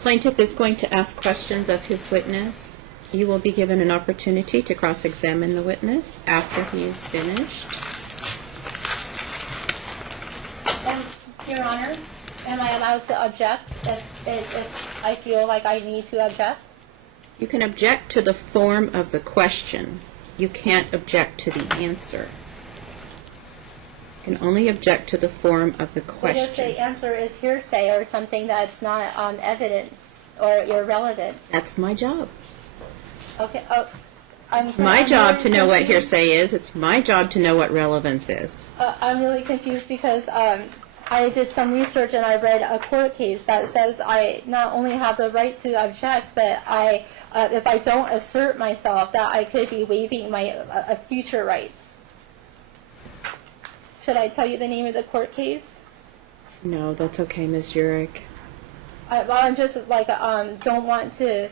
plaintiff is going to ask questions of his witness. You will be given an opportunity to cross-examine the witness after he is finished. Your Honor, am I allowed to object if I feel like I need to object? You can object to the form of the question. You can't object to the answer. You can only object to the form of the question. What if the answer is hearsay or something that's not evidence or irrelevant? That's my job. Okay. It's my job to know what hearsay is. It's my job to know what relevance is. I'm really confused because I did some research and I read a court case that says I not only have the right to object, but if I don't assert myself, that I could be waiving my future rights. Should I tell you the name of the court case? No, that's okay, Ms. Urich. I'm just don't want to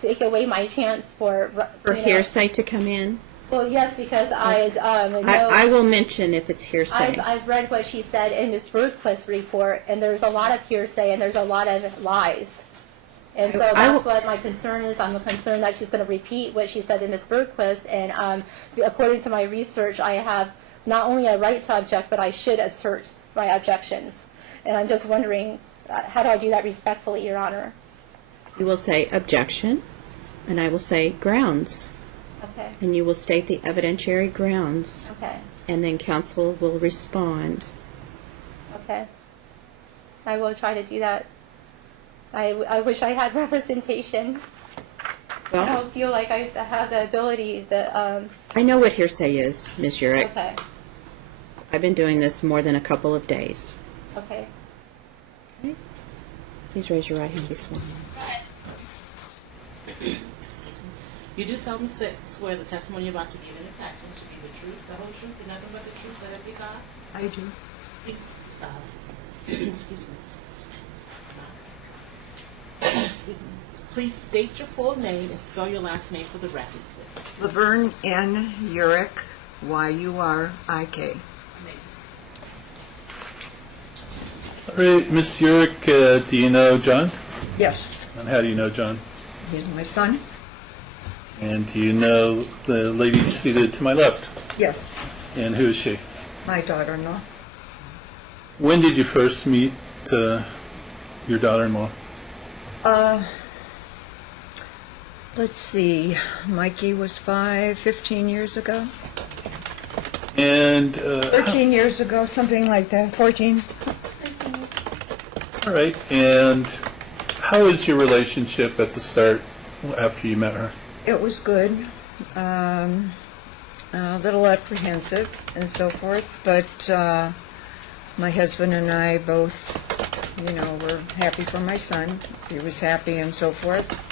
take away my chance for hearsay to come in. Well, yes, because I will mention if it's hearsay. I've read what she said in Ms. Bergquist's report, and there's a lot of hearsay and there's a lot of lies. And so that's what my concern is. I'm concerned that she's going to repeat what she said in Ms. Bergquist, and according to my research, I have not only a right to object, but I should assert my objections. And I'm just wondering, how do I do that respectfully, Your Honor? You will say objection, and I will say grounds. Okay. And you will state the evidentiary grounds. Okay. And then counsel will respond. Okay. I will try to do that. I wish I had representation. Well, I don't feel like I have the ability that... I know what hearsay is, Ms. Urich. Okay. I've been doing this more than a couple of days. Okay. Okay. Please raise your right hand and be sworn. You do solemnly swear the testimony you're about to give in this action should be the truth, the whole truth, and nothing but the truth, so help you God? I do. Excuse me. Excuse me. Please state your full name and spell your last name for the record, please. Laverne N. Urich, Y-U-R-I-K. All right, Ms. Urich, do you know John? Yes. And how do you know John? He's my son. And do you know the lady seated to my left? Yes. And who is she? My daughter-in-law. When did you first meet your daughter-in-law? Let's see. Mikey was 15 years ago. And 13 years ago, something like that. 14. All right. And how was your relationship at the start after you met her? It was good. A little apprehensive and so forth, but my husband and I both, were happy for my son. He was happy and so forth.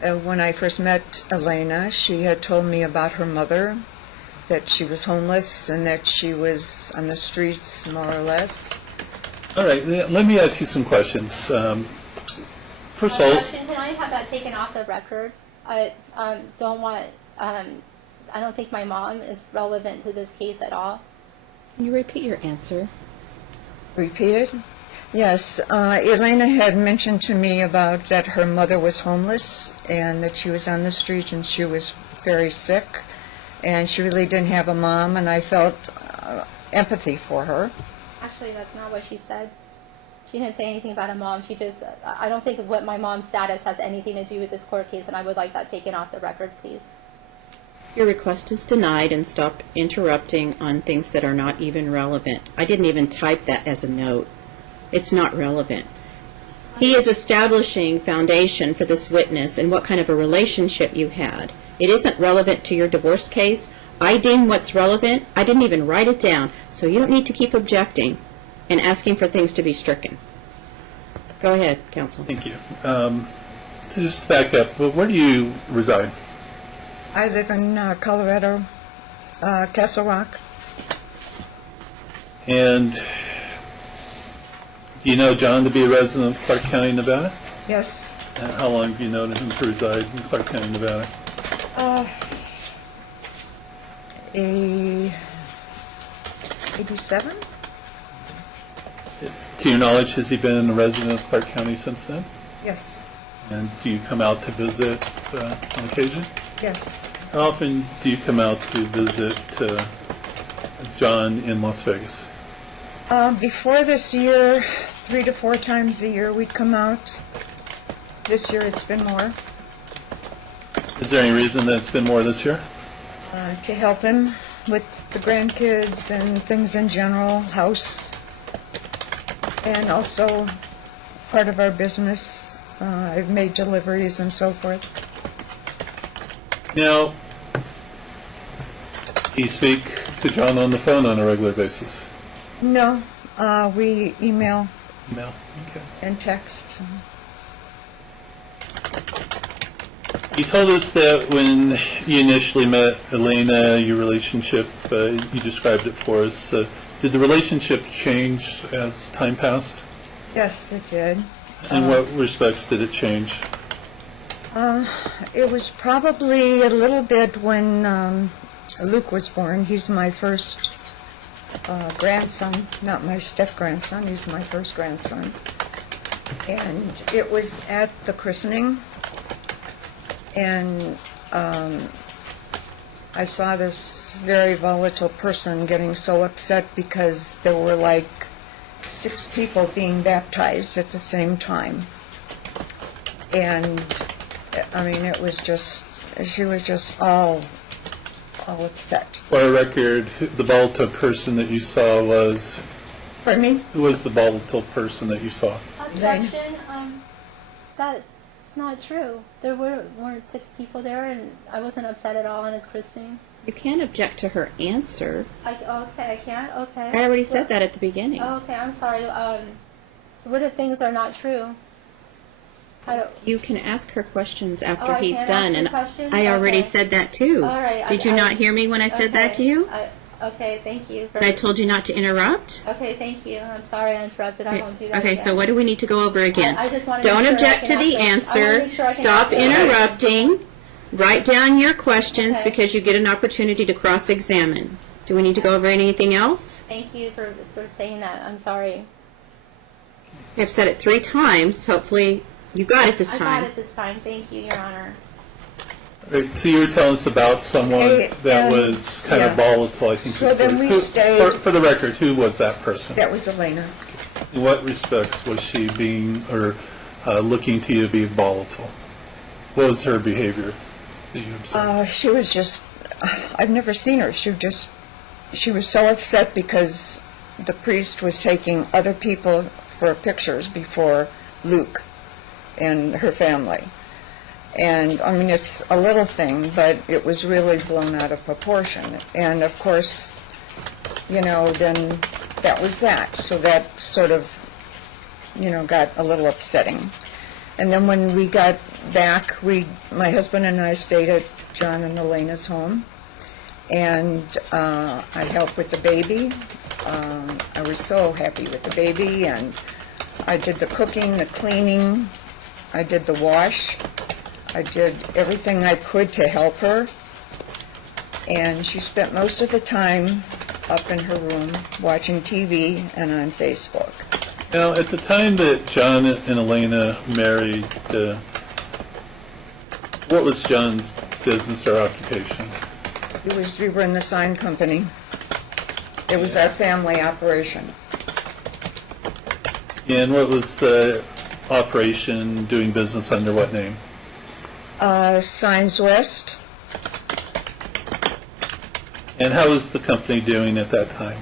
When I first met Elena, she had told me about her mother, that she was homeless and that she was on the streets, more or less. All right. Let me ask you some questions. First of all, can I have that taken off the record? I don't think my mom is relevant to this case at all. Can you repeat your answer? Repeat it? Yes. Elena had mentioned to me about that her mother was homeless and that she was on the streets and she was very sick and she really didn't have a mom, and I felt empathy for her. Actually, that's not what she said. She didn't say anything about a mom. I don't think what my mom's status has anything to do with this court case, and I would like that taken off the record, please. Your request is denied, and stop interrupting on things that are not even relevant. I didn't even type that as a note. It's not relevant. He is establishing foundation for this witness and what kind of a relationship you had. It isn't relevant to your divorce case. I deem what's relevant. I didn't even write it down, so you don't need to keep objecting and asking for things to be stricken. Go ahead, counsel. thank you. To just back up, where do you reside? I live in Colorado, Castle Rock. And do you know John to be a resident of Clark County, Nevada? Yes. And how long have you known him to reside in Clark County, Nevada? 87? To your knowledge, has he been a resident of Clark County since then? Yes, And do you come out to visit on occasion? yes. How often do you come out to visit John in Las Vegas? Before this year, 3 to 4 times a year we'd come out. This year it's been more, Is there any reason that it's been more this year? to help him with the grandkids and things in general, house, and also part of our business. I've made deliveries and so forth. Now, do you speak to John on the phone on a regular basis? No, we email No. Okay. and text. You told us that when you initially met Elena, your relationship, you described it for us. Did the relationship change as time passed? Yes, it did. In what respects did it change? It was probably a little bit when Luke was born. He's my first grandson, not my step-grandson. He's my first grandson. And it was at the christening, and I saw this very volatile person getting so upset because there were like 6 people being baptized at the same time. And I mean, it was just, she was just all upset. For a record, the volatile person that you saw was, Pardon me? who was the volatile person that you saw? Objection. That's not true. There weren't 6 people there, and I wasn't upset at all on his christening. You can't object to her answer. Okay, I can't. Okay. I already said that at the beginning. Oh, okay, I'm sorry. What if things are not true? You can ask her questions after Oh, I he's can't done, ask her and questions? I already Okay. said that too. All right. Did you not hear me when I said that to you? Okay, thank you. And I told you not to interrupt. Okay, thank you. I'm sorry I interrupted. I won't do that Okay, again. so what do we need to go over again? I just wanna make Don't sure I object can to the I wanna answer. make sure I can Stop answer. interrupting. Write down your questions Okay. because you get an opportunity to cross-examine. Do we need to go over anything else? Thank you for saying that. I'm sorry. I've said it 3 times. Hopefully you got it this I time. got it this time. Thank you, Your Honor. Right, so you were telling us about someone Okay, that and- was kind of yeah. volatile, I think. So is the then word. we stayed- For the record, who was that person? That was Elena. In what respects was she being, or looking to you to be volatile? What was her behavior that you observed? She was just, I've never seen her. She was so upset because the priest was taking other people for pictures before Luke and her family. And, I mean, it's a little thing, but it was really blown out of proportion. And, of course, you know, then that was that. So that sort of, you know, got a little upsetting. And then when we got back, my husband and I stayed at John and Elena's home. And I helped with the baby. I was so happy with the baby. And I did the cooking, the cleaning. I did the wash. I did everything I could to help her, and she spent most of the time up in her room watching TV and on Facebook. Now, at the time that John and Elena married, what was John's business or occupation? We were in the sign company. It was our family operation. And what was the operation doing business under what name? Signs West. And how was the company doing at that time?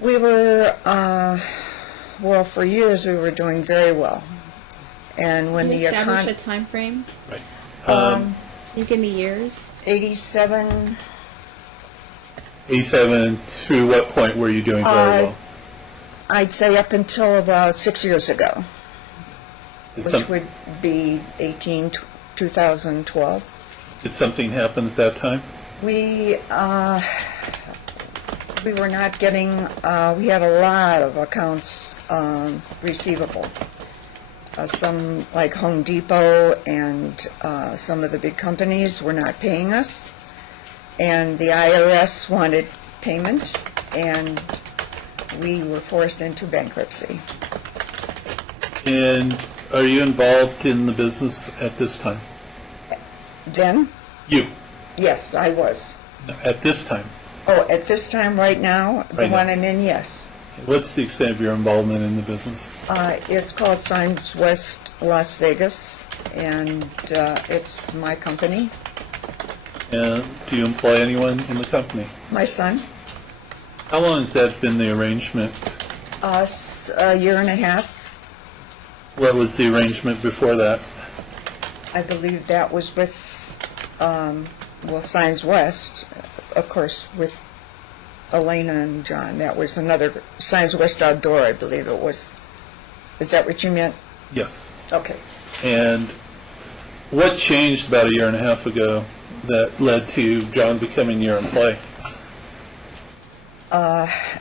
We were, well, for years we were doing very well. And when Can you the establish a time frame? Right. Can you give me years? 87, 87, through what point were you doing very well? I'd say up until about 6 years ago, Did, which would be 2012. did something happen at that time? We were not getting, we had a lot of accounts receivable. Some, like Home Depot and some of the big companies, were not paying us. And the IRS wanted payment, and we were forced into bankruptcy. And are you involved in the business at this time? Then, You, yes, I was. at this time. Oh, at this time right now, the Right now. one I'm in, yes. What's the extent of your involvement in the business? It's called Signs West Las Vegas, and it's my company. And do you employ anyone in the company? My son, How long has that been the arrangement? a year and a half. What was the arrangement before that? I believe that was with, Signs West, of course, with Elena and John. That was another, Signs West Outdoor, I believe it was. Is that what you meant? Yes. Okay. And what changed about a year and a half ago that led to John becoming your employee?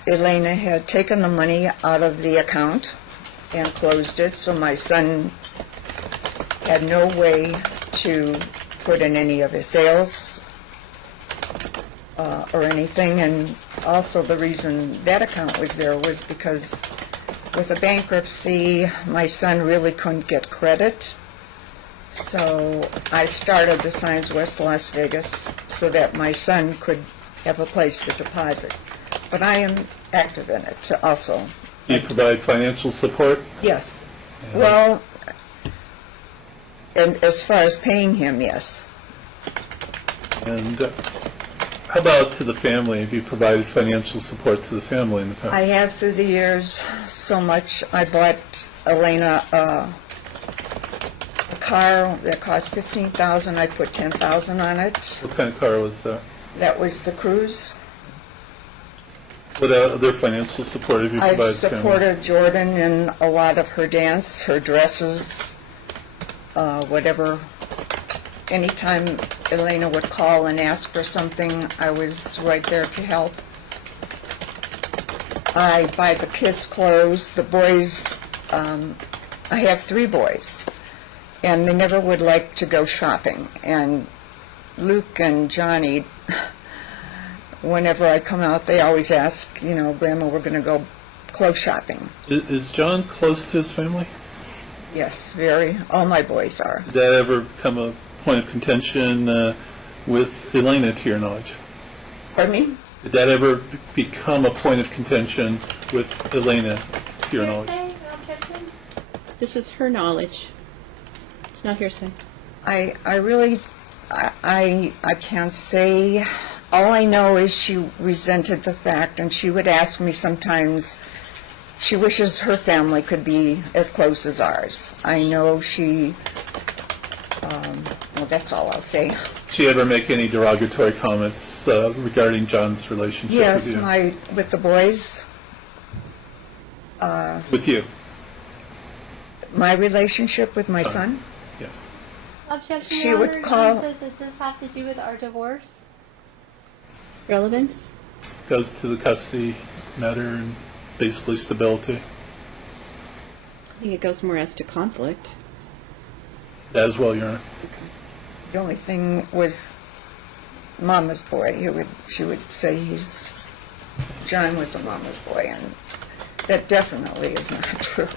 Elena had taken the money out of the account and closed it, so my son had no way to put in any of his sales or anything. And also the reason that account was there was because with a bankruptcy, my son really couldn't get credit. So I started the Signs West Las Vegas so that my son could have a place to deposit. But I am active in it also. Do you provide financial support? Yes. Well, and as far as paying him, yes. And how about to the family? Have you provided financial support to the family in the past? I have through the years so much. I bought Elena a car that cost $15,000. I put $10,000 on it. What kind of car was that? That was the Cruise. What other financial support have you I've provided to the family? supported Jordan in a lot of her dance, her dresses, whatever. Anytime Elena would call and ask for something, I was right there to help. I buy the kids' clothes. The boys, I have 3 boys, and they never would like to go shopping. And Luke and Johnny, whenever I come out, they always ask, Grandma, we're going to go clothes shopping. Is John close to his family? Yes, very. All my boys are. Did that ever become a point of contention with Elena, to your knowledge? Pardon me? Did that ever become a point of contention with Elena, to your knowledge? Hearsay, no objection? This is her knowledge. It's not hearsay. I really, I can't say. All I know is she resented the fact, and she would ask me sometimes, she wishes her family could be as close as ours. I know she, well, that's all I'll say. Did she ever make any derogatory comments regarding John's relationship Yes, with you? with the boys, With you? my relationship with my son. Yes. Objection, She Your would Honor. call- Does this have to do with our divorce? Relevance? Goes to the custody matter and basically stability. I think it goes more as to conflict. As well, Your Honor. The only thing was Mama's boy. She would say John was a mama's boy, and that definitely is not true.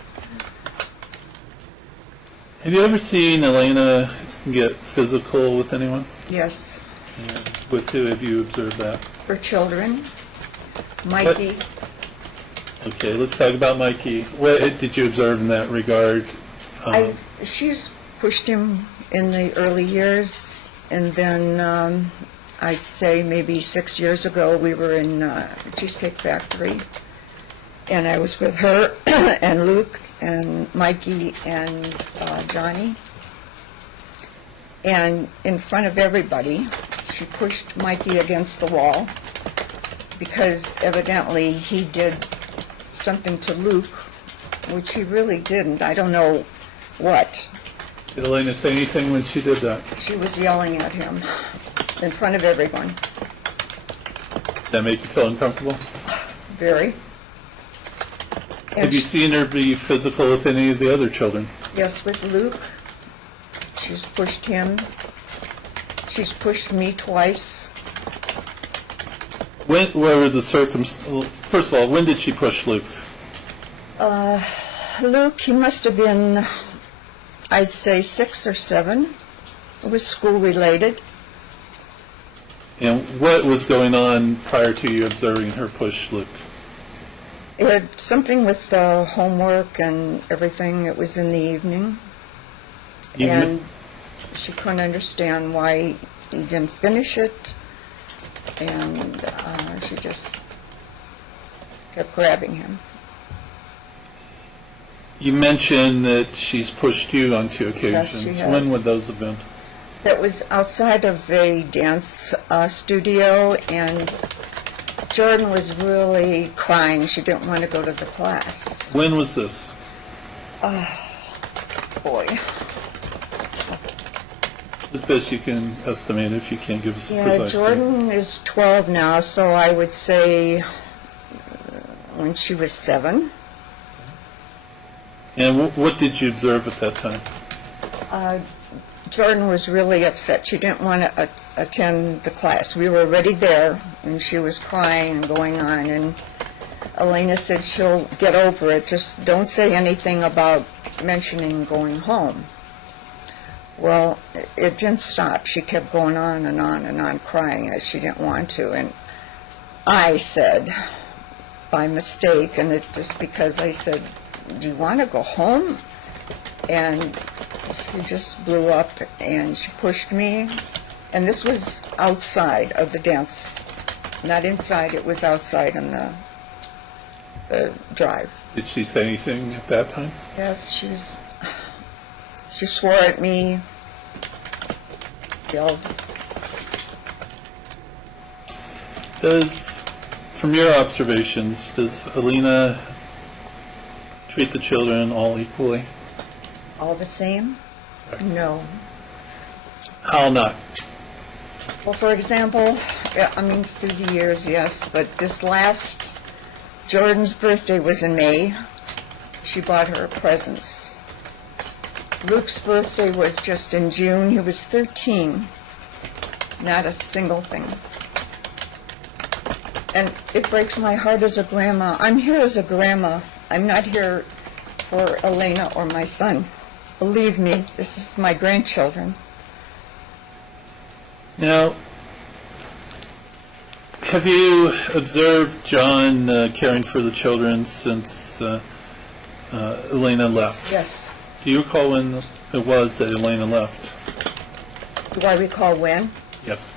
Have you ever seen Elena get physical with anyone? Yes, And with who have you observed that? her children, Mikey. Okay, let's talk about Mikey. What did you observe in that regard? She's pushed him in the early years, and then I'd say maybe 6 years ago we were in Cheesecake Factory, and I was with her and Luke and Mikey and Johnny. And in front of everybody, she pushed Mikey against the wall because evidently he did something to Luke, which he really didn't. I don't know what. Did Elena say anything when she did that? She was yelling at him in front of everyone. Did that make you feel uncomfortable? Very. And Have you seen her be physical with any of the other children? yes, with Luke, she's pushed him. She's pushed me twice. What were the circumstances? First of all, when did she push Luke? Luke, he must have been, I'd say 6 or 7. It was school-related. And what was going on prior to you observing her push Luke? It had something with homework and everything. It was in the evening. And she couldn't understand why he didn't finish it. And she just kept grabbing him. You mentioned that she's pushed you on 2 occasions. Yes, she has. When would those have been? That was outside of a dance studio, and Jordan was really crying. She didn't want to go to the class. When was this? Boy. As best you can estimate if you can't give us a Yeah, precise date. Jordan is 12 now, so I would say when she was 7. And what did you observe at that time? Jordan was really upset. She didn't want to attend the class. We were already there, and she was crying and going on. And Elena said she'll get over it. Just don't say anything about mentioning going home. Well, it didn't stop. She kept going on and on and on, crying as she didn't want to. And I said, by mistake, and it just because I said, do you want to go home? And she just blew up, and she pushed me. And this was outside of the dance, not inside. It was outside on the drive. Did she say anything at that time? Yes, she swore at me, yelled. From your observations, does Alina treat the children all equally? All the same? No. How not? Well, for example, I mean, through the years, yes, but this last, Jordan's birthday was in May. She bought her presents. Luke's birthday was just in June. He was 13. Not a single thing. And it breaks my heart as a grandma. I'm here as a grandma. I'm not here for Elena or my son. Believe me, this is my grandchildren. Now, have you observed John caring for the children since Elena left? Yes. Do you recall when it was that Elena left? Do I recall when? Yes.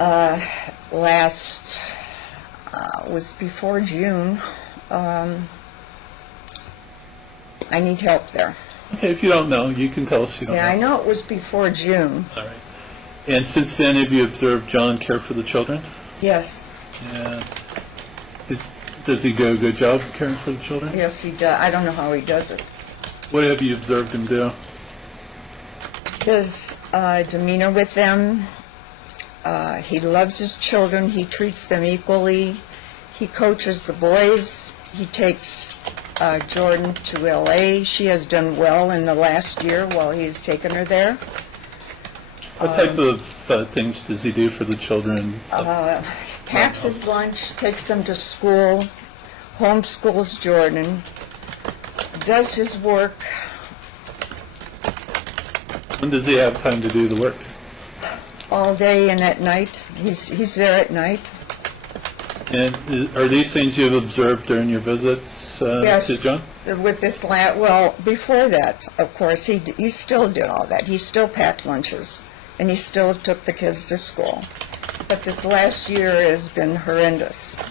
Last was before June. I need help there. Okay, if you don't know, you can tell us you don't know. Yeah, I know it was before June. All right. And since then, have you observed John care for the children? Yes. Yeah. Does he do a good job caring for the children? Yes, he does. I don't know how he does it. What have you observed him do? His demeanor with them. He loves his children. He treats them equally. He coaches the boys. He takes Jordan to L.A. She has done well in the last year while he has taken her there. What type of things does he do for the children? Packs his lunch, takes them to school, homeschools Jordan, does his work. When does he have time to do the work? All day and at night. He's there at night. And are these things you've observed during your visits Yes. to John? With this well, before that, of course, he still did all that. He still packed lunches, and he still took the kids to school. But this last year has been horrendous.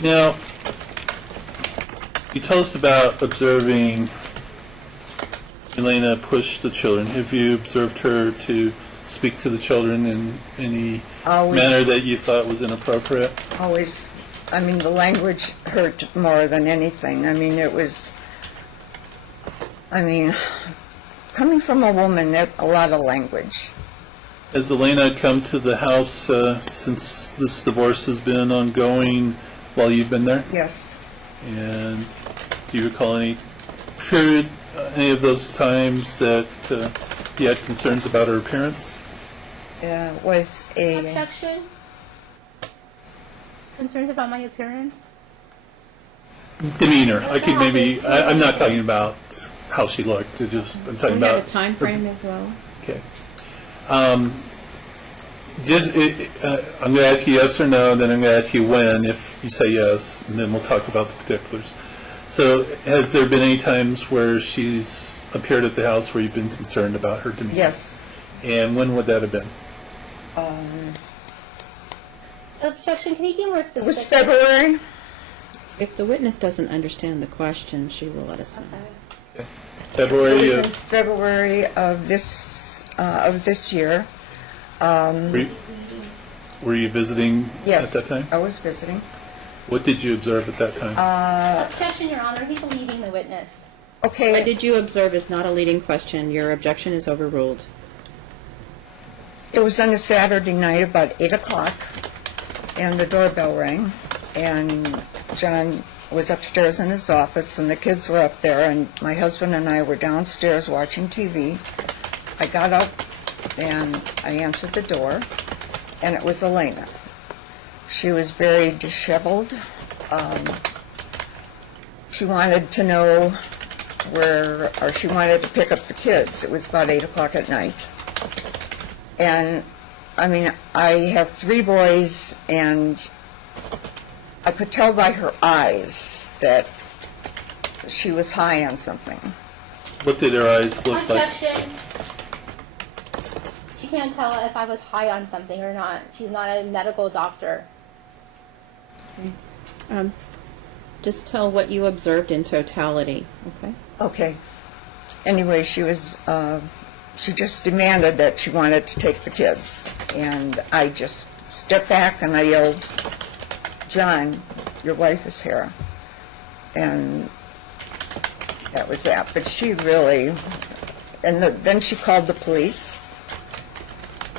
Now, you tell us about observing Elena push the children. Have you observed her to speak to the children in any Always. manner that you thought was inappropriate? Always, I mean, the language hurt more than anything. I mean, it was, coming from a woman, a lot of language. Has Elena come to the house since this divorce has been ongoing while you've been there? Yes. And do you recall any period, any of those times that you had concerns about her appearance? was a, Objection? Concerns about my appearance? Demeanor. I could maybe, I'm not talking about how she looked, I'm talking We had a about. time frame as well. Okay. I'm going to ask you yes or no, then I'm going to ask you when, if you say yes, and then we'll talk about the particulars. So has there been any times where she's appeared at the house where you've been concerned about her demeanor? yes. And when would that have been? Objection, can you be more specific? It was February. If the witness doesn't understand the question, she will let us know. Okay. It February was in of, February of this year. were you visiting Yes. at that time? I was visiting. What did you observe at that time? Objection, Your Honor, he's leading the witness. Okay. What did you observe is not a leading question. Your objection is overruled. It was on a Saturday night about 8 o'clock, and the doorbell rang, and John was upstairs in his office, and the kids were up there, and my husband and I were downstairs watching TV. I got up, and I answered the door, and it was Elena. She was very disheveled. She wanted to know she wanted to pick up the kids. It was about 8 o'clock at night. And, I mean, I have 3 boys, and I could tell by her eyes that she was high on something. What did her eyes look like? Objection. She can't tell if I was high on something or not. She's not a medical doctor. Just tell what you observed in totality, okay? Okay. Anyway, she just demanded that she wanted to take the kids. And I just stepped back and I yelled, "John, your wife is here." And that was that. But she really, then she called the police.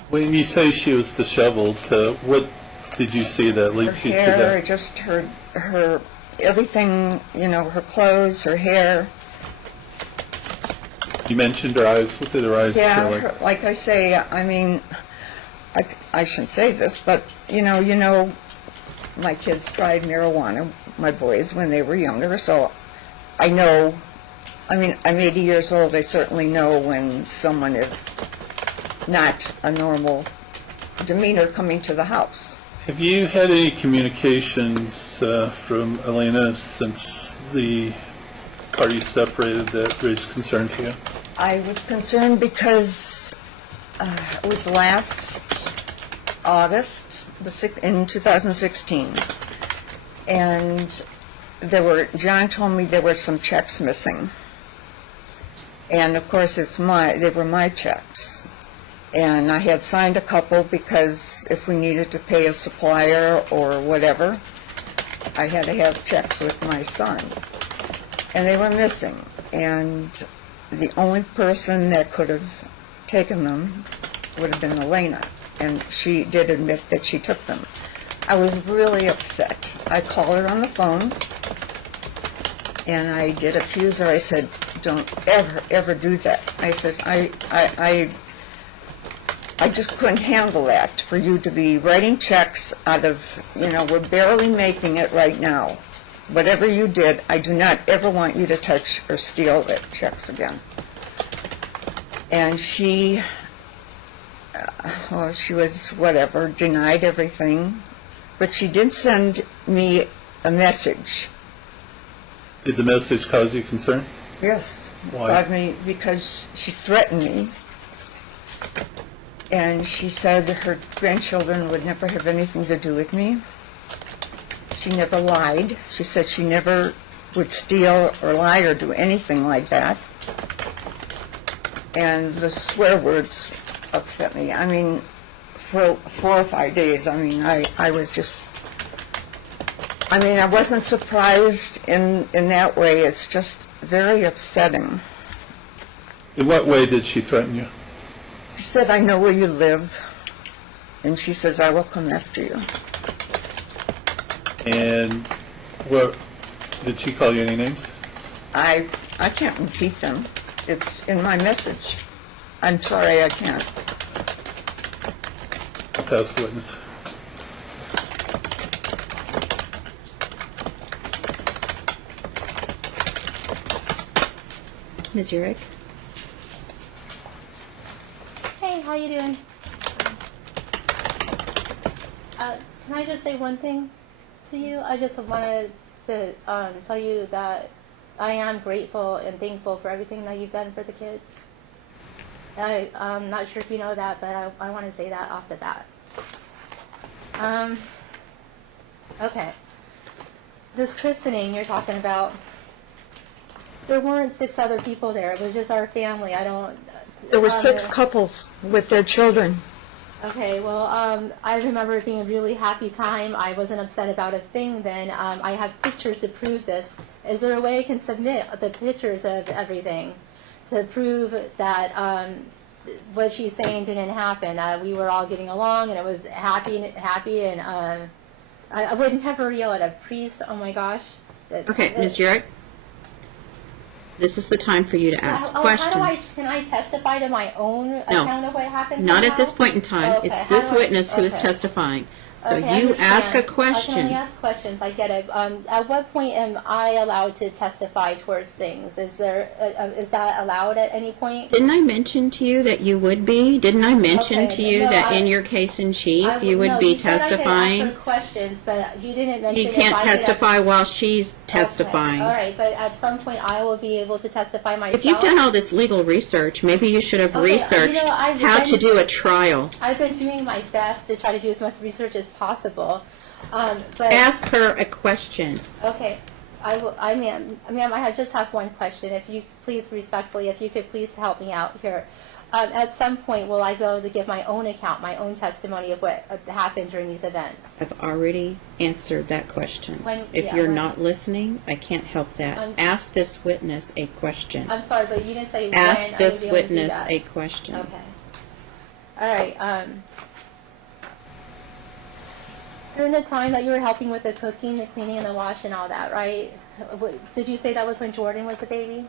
When you say she was disheveled, what did you see that Her leads you to hair, that? just her everything, her clothes, her hair. You mentioned her eyes. What did her eyes Yeah, appear like? like I say, I mean, I shouldn't say this, but, my kids tried marijuana, my boys, when they were younger, so I know, I mean, I'm 80 years old, I certainly know when someone is not a normal demeanor coming to the house. Have you had any communications from Elena since the parties separated that raised concern to you? I was concerned because it was last August in 2016, and John told me there were some checks missing, and of course they were my checks, and I had signed a couple because if we needed to pay a supplier or whatever, I had to have checks with my son, and they were missing, and the only person that could have taken them would have been Elena, and she did admit that she took them. I was really upset. I called her on the phone, and I did accuse her. I said, "Don't ever do that." I said, I just couldn't handle that, for you to be writing checks out of, we're barely making it right now. Whatever you did, I do not ever want you to touch or steal the checks again. And she was whatever, denied everything, but she did send me a message. Did the message cause you concern? Yes. Why? Because she threatened me. And she said her grandchildren would never have anything to do with me. She never lied. She said she never would steal or lie or do anything like that. And the swear words upset me. I mean, for 4 or 5 days, I mean, I was just, I mean, I wasn't surprised in that way. It's just very upsetting. In what way did she threaten you? She said, "I know where you live," and she says, "I will come after you." And what, did she call you any names? I can't repeat them. It's in my message. I'm sorry, I can't. ask the witness. Ms. Urich? Hey, how you doing? Can I just say one thing to you? I just wanted to tell you that I am grateful and thankful for everything that you've done for the kids. I'm not sure if you know that, but I want to say that off the bat. Okay. This christening you're talking about, there weren't 6 other people there. It was just our family. There were 6 couples with their children. Okay, well, I remember it being a really happy time. I wasn't upset about a thing then. I have pictures to prove this. Is there a way I can submit the pictures of everything to prove that what she's saying didn't happen? We were all getting along, and it was happy, and I would never yell at a priest. Oh my gosh. Okay, Ms. Urich, this is the time for you to ask questions. Can I testify to my own account of what happened? Not somehow? at this point in time. Okay, It's how this do I- witness who is okay. testifying. So Okay, I you ask a understand. I can question. only ask questions. I get it. At what point am I allowed to testify towards things? Is that allowed at any point? Didn't I mention to you that you would be? Didn't I mention Okay, to you no, that in your case in chief you would no, be you said testifying? I could ask her questions, but you didn't mention You if can't I could ask- testify while she's testifying. Okay. All right, but at some point I will be able to testify myself. If you've done all this legal research, maybe you should have Okay, researched I've how to been- do a trial. I've been doing my best to try to do as much research as possible. But Ask her a question. okay, I will. Ma'am, I just have one question. If you please, respectfully, if you could please help me out here. At some point, will I be able to give my own account, my own testimony of what happened during these events? I've already answered that question. If yeah, you're when- not listening, I can't help that. Ask this witness a question. I'm sorry, but you didn't say when Ask I this would be able to do witness that. a question. Okay. All right. During the time that you were helping with the cooking, the cleaning, and the wash, and all that, right? Did you say that was when Jordan was a baby?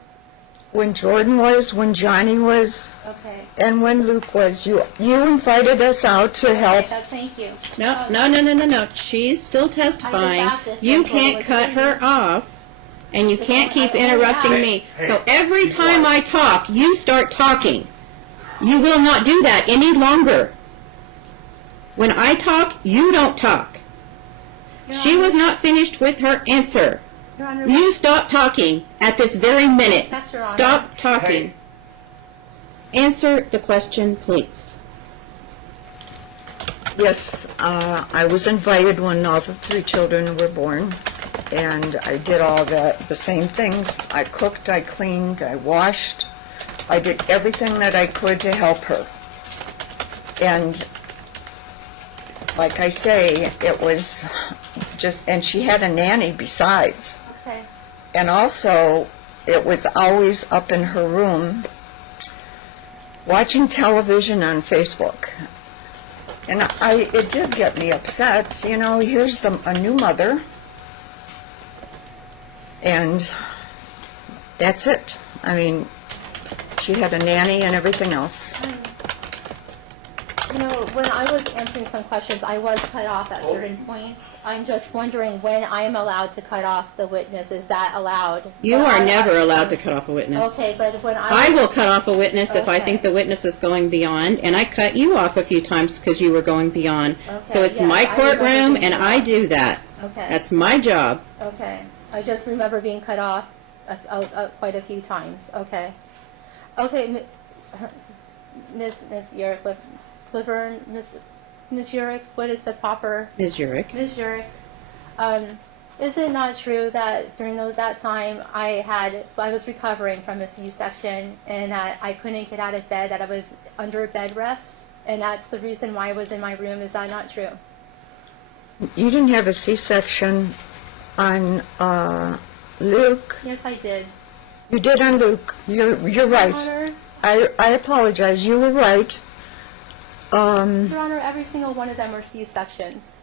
When Jordan was, when Johnny was, Okay. and when Luke was. You invited us out to help. Okay, thank you. No. She's still testifying. asked if You Nicole can't was cut her leaving. off, and you can't I keep only interrupting asked. me. Hey, So every be time I quiet. talk, you start talking. You will not do that any longer. When I talk, you don't talk. She was not finished with her answer. Your Honor, You stop talking at this very minute. Respect, Your Honor. Stop talking. Answer the question, please. Yes, I was invited when all the 3 children were born, and I did all the same things. I cooked, I cleaned, I washed. I did everything that I could to help her. And like I say, it was just, and she had a nanny besides. Okay. And also, it was always up in her room watching television on Facebook. And it did get me upset. You know, here's a new mother, and that's it. I mean, she had a nanny and everything else. You know, when I was answering some questions, I was cut off at certain points. I'm just wondering when I am allowed to cut off the witness. Is that allowed? You But are I- never allowed to cut off a witness. Okay, but when I will cut off a witness if I Okay. think the witness is going beyond, and I cut you off a few times because you were going beyond. So Okay, it's yes, my I remember courtroom, being and cut I off. do that. Okay. That's my job. Okay. I just remember being cut off quite a few times. Okay. Okay, Miss Urick, Clifford, Miss Urick, what is the proper... Ms. Urich. Ms. Urick, is it not true that during that time I was recovering from a C-section and that I couldn't get out of bed, that I was under bed rest, and that's the reason why I was in my room? Is that not true? You didn't have a C-section on Luke. Yes, I did. You did on Luke. You're right. Honor, I apologize. You were right. Your Honor, every single one of them were C-sections.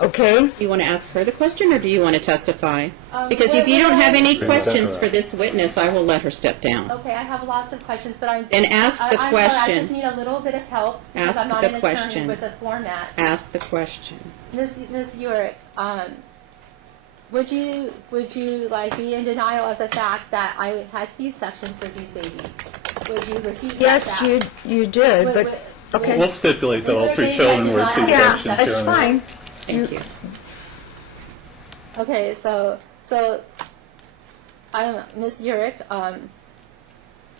Okay? Do you want to ask her the question, or do you want to testify? Because Well, if you don't have any well, questions for this witness, I will let her step down. Okay, I have lots of questions, but I'm... Then ask the I'm question. sorry, I just need a little bit of help, because Ask I'm not the an question. attorney with the format. Ask the question. Ms. Urick, would you be in denial of the fact that I had C-sections for these babies? Would you refute Yes, that? you did, but, okay. We'll stipulate that Is all there three any children were idea? Yeah, C-sections. that's Your Honor. fine. Thank you. Okay, so Ms. Urick,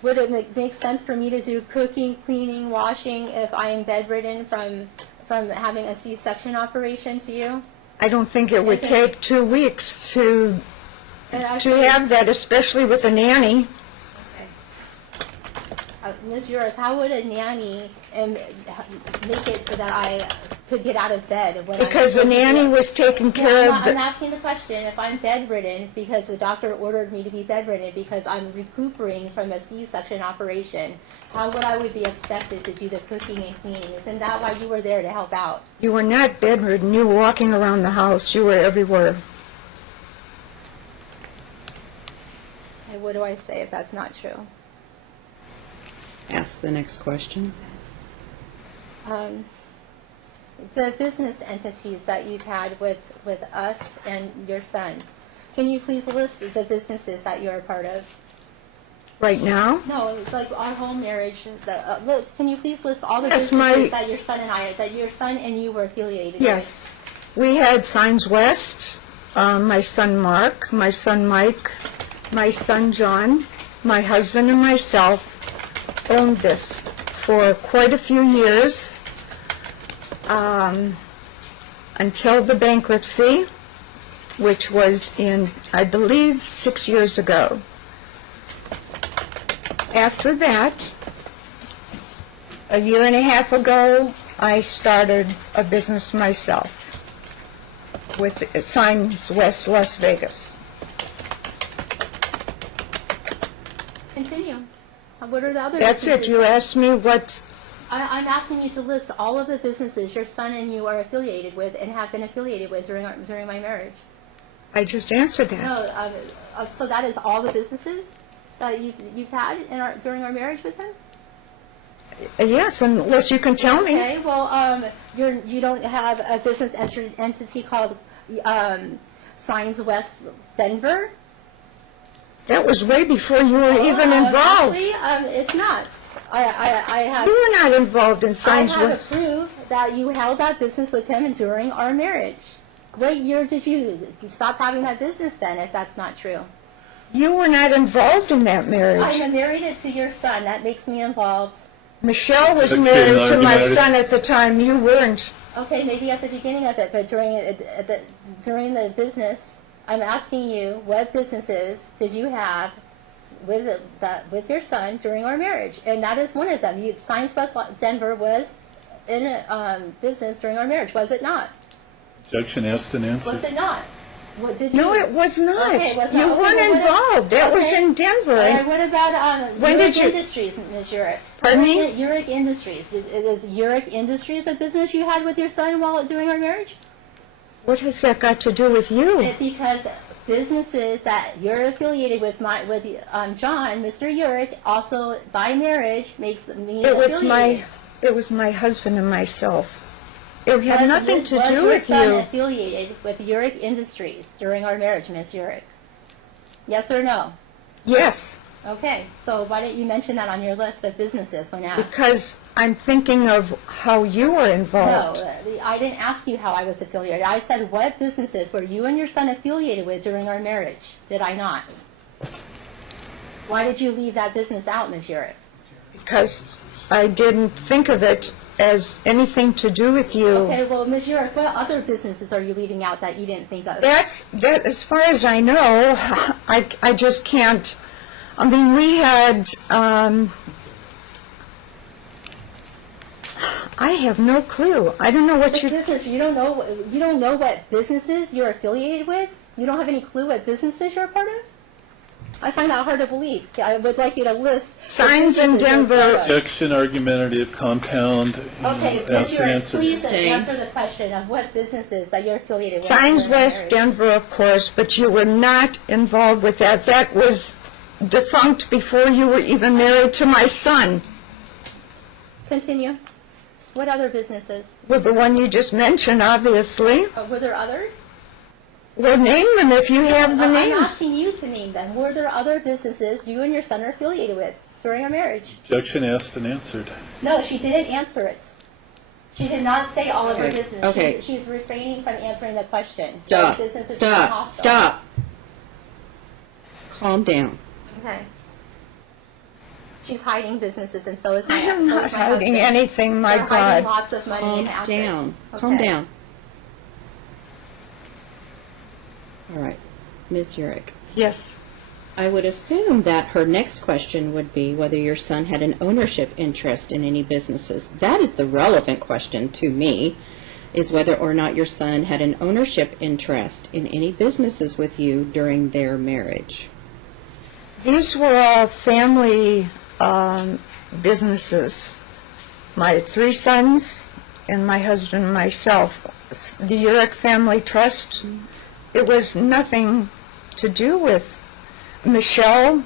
would it make sense for me to do cooking, cleaning, washing if I am bedridden from having a C-section operation to you? I don't think it would Okay. take 2 weeks to And have that, especially with a nanny. Ms. Urick, how would a nanny make it so that I could get out of bed? When Because the nanny was taking care of I'm the, asking the question, if I'm bedridden because the doctor ordered me to be bedridden because I'm recuperating from a C-section operation, how would I be expected to do the cooking and cleaning? Isn't that why you were there to help out? you were not bedridden, you were walking around the house, you were everywhere. And what do I say if that's not true? Ask the next question. The business entities that you've had with us and your son, can you please list the businesses that you're a part of? Right now? No, like our home marriage. Can you please list all the Yes, businesses my- that your son and you were affiliated Yes. We had Signs West, my son Mark, my son Mike, my son John, my husband and myself owned this for quite a few years until the bankruptcy, which was in, I believe, 6 years ago. After that, a year and a half ago, I started a business myself with Signs West Las Vegas. Continue. What are the other That's it. businesses? You asked me what, I'm asking you to list all of the businesses your son and you are affiliated with and have been affiliated with during my marriage. I just answered that. No, so that is all the businesses that you've had during our marriage with him? Yes, unless you can tell me. Okay, well, you don't have a business entity called Signs West Denver? That was way before you were even involved. Actually, it's not. I have. You were not involved in I Signs have West. a proof that you held that business with him during our marriage. What year did you stop having that business then, if that's not true? You were not involved in that marriage. I'm married to your son. That makes me involved. Michelle was Okay, married now to my argumentative. son at the time. You weren't. Okay, maybe at the beginning of it, but during the business, I'm asking you, what businesses did you have with your son during our marriage? And that is one of them. Signs West Denver was in a business during our marriage, was it not? Objection asked and answered. Was it not? What did you? No, it was not. Okay, it was You not. Okay, weren't well, what- involved. That was okay. in Denver. All right, what about When Urick did you- Industries, Ms. Urick? Pardon me? Urick Industries. Is Urick Industries a business you had with your son during our marriage? What has that got to do with you? Because businesses that you're affiliated with, John, Mr. Urick, also by marriage makes me It was affiliated. it was my husband and myself. It had nothing to do with Was your son you. affiliated with Urick Industries during our marriage, Ms. Urick? Yes or no? Yes, Okay, so why didn't you mention that on your list of businesses when asked? because I'm thinking of how you were No, involved. I didn't ask you how I was affiliated. I said what businesses were you and your son affiliated with during our marriage? Did I not? Why did you leave that business out, Ms. Urick? Because I didn't think of it as anything to do with you. Okay, well, Ms. Urick, what other businesses are you leaving out that you didn't think of? That, as far as I know, I just can't. I mean, we had. I have no clue. I don't know what What you. business? You don't know what businesses you're affiliated with? You don't have any clue what businesses you're a part of? I find that hard to believe. I would like you to list the Signs in businesses you're Denver. affiliated with. Objection, argumentative, compound. Okay, Ask Ms. and Urick, answer. please Okay. answer the question of what businesses that you're affiliated with. Signs during your West marriage. Denver, of course, but you were not involved with that. That was defunct before you were even married to my son. Continue. What other businesses? Well, the one you just mentioned, obviously. Were there others? Well, name them if you have the I'm names. asking you to name them. Were there other businesses you and your son are affiliated with during your marriage? Objection, asked and answered. No, she didn't answer it. She did not say all of her Okay, business. okay. She's refraining from answering the question. Stop, So businesses are stop, hostile. stop. Calm down. Okay. She's hiding businesses, and so is my I am so not is my hiding husband. anything, my They're hiding God. lots of money Calm and assets. down. Okay. Calm down. All right, Ms. Urick. Yes. I would assume that her next question would be whether your son had an ownership interest in any businesses. That is the relevant question to me, is whether or not your son had an ownership interest in any businesses with you during their marriage. These were all family businesses. My 3 sons and my husband and myself. The Urick Family Trust, it was nothing to do with Michelle.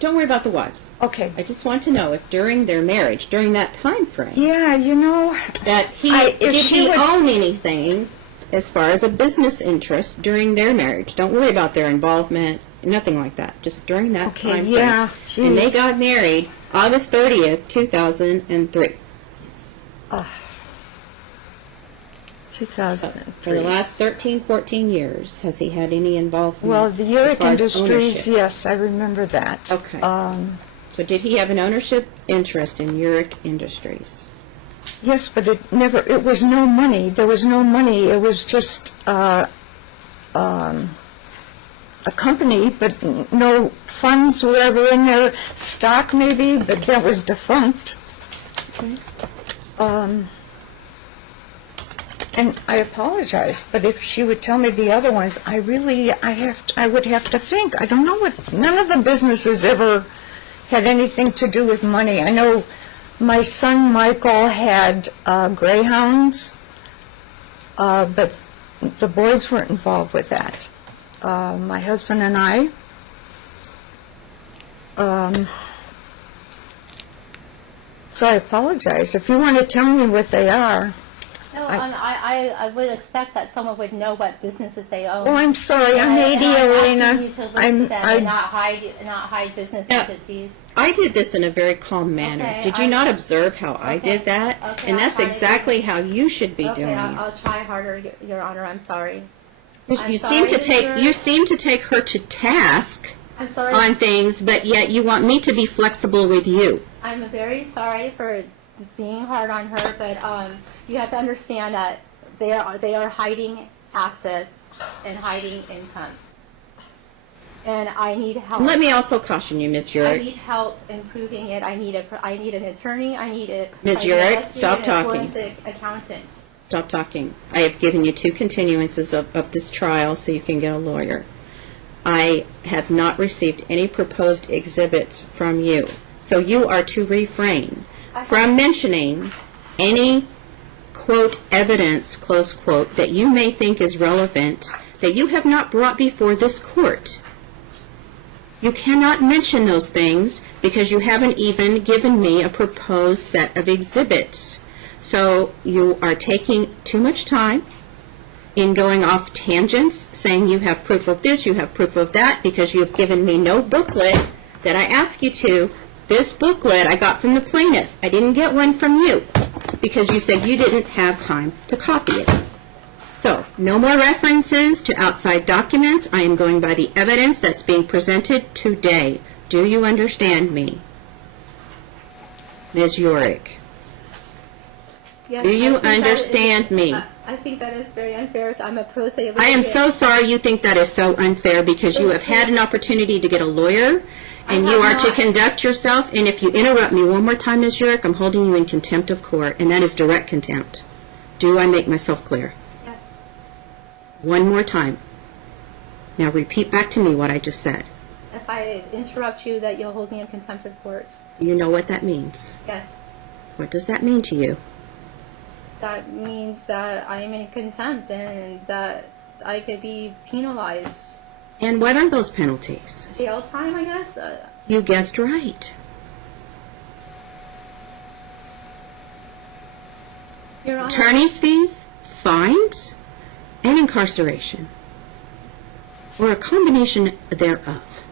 Don't worry about the wives. Okay. I just want to know if during their marriage, during that time frame, Yeah, you know, that if did she he would- own anything as far as a business interest during their marriage. Don't worry about their involvement, nothing like that. Just during that Okay, time yeah, frame. And they geez. got married August 30th, 2003. 2003. For the last 13, 14 years, has he had any involvement? Well, the as Urick far as Industries, ownership? yes, I remember that. Okay. So did he have an ownership interest in Urick Industries? Yes, but it was no money. There was no money. It was just a company, but no funds were ever in there. Stock maybe, but that was defunct. Okay. And I apologize, but if she would tell me the other ones, I would have to think. I don't know none of the businesses ever had anything to do with money. I know my son Michael had greyhounds, but the boys weren't involved with that. My husband and I, so I apologize. If you want to tell me what they are. No, I would expect that someone would know what businesses they own. Oh, I'm sorry, I'm And 80, I'm Elena. asking you to list them and not hide business Yeah. entities. I did this in a very calm manner. Okay, Did you not observe how I Okay. did that? Okay, And I'll that's try to exactly do- how you should be Okay, doing I'll it. try harder, Your Honor. I'm sorry. I'm You sorry, seem to take her to task I'm sorry. on things, but yet you want me to be flexible with you. I'm very sorry for being hard on her, but you have to understand that they are hiding assets and hiding income. And I need help. And let me also caution you, Ms. I Urick. need help in proving it. I need an attorney. I need a Ms. I need an Urick, estimated stop and talking. forensic accountant. Stop talking. I have given you 2 continuances of this trial so you can get a lawyer. I have not received any proposed exhibits from you. So you are to refrain from mentioning any, quote, evidence, close quote, that you may think is relevant that you have not brought before this court. You cannot mention those things because you haven't even given me a proposed set of exhibits. So you are taking too much time in going off tangents, saying you have proof of this, you have proof of that, because you have given me no booklet that I ask you to. This booklet I got from the plaintiff. I didn't get one from you because you said you didn't have time to copy it. So, no more references to outside documents. I am going by the evidence that's being presented today. Do you understand me? Ms. Urick? Yes, Do you I think that is- understand me? I think that is very unfair. I'm a pro se I am litigant. so sorry you think that is so unfair because you have had an opportunity to get a lawyer and I you have are to not. conduct yourself, and if you interrupt me one more time, Ms. Urick, I'm holding you in contempt of court, and that is direct contempt. Do I make myself clear? Yes. One more time. Now repeat back to me what I just said. If I interrupt you, that you'll hold me in contempt of court. You know what that means. Yes. What does that mean to you? That means that I am in contempt and that I could be penalized. And what are those penalties? Jail time, I guess? You guessed right. Your Honor, Attorney's fees, fines, and incarceration, or a combination thereof.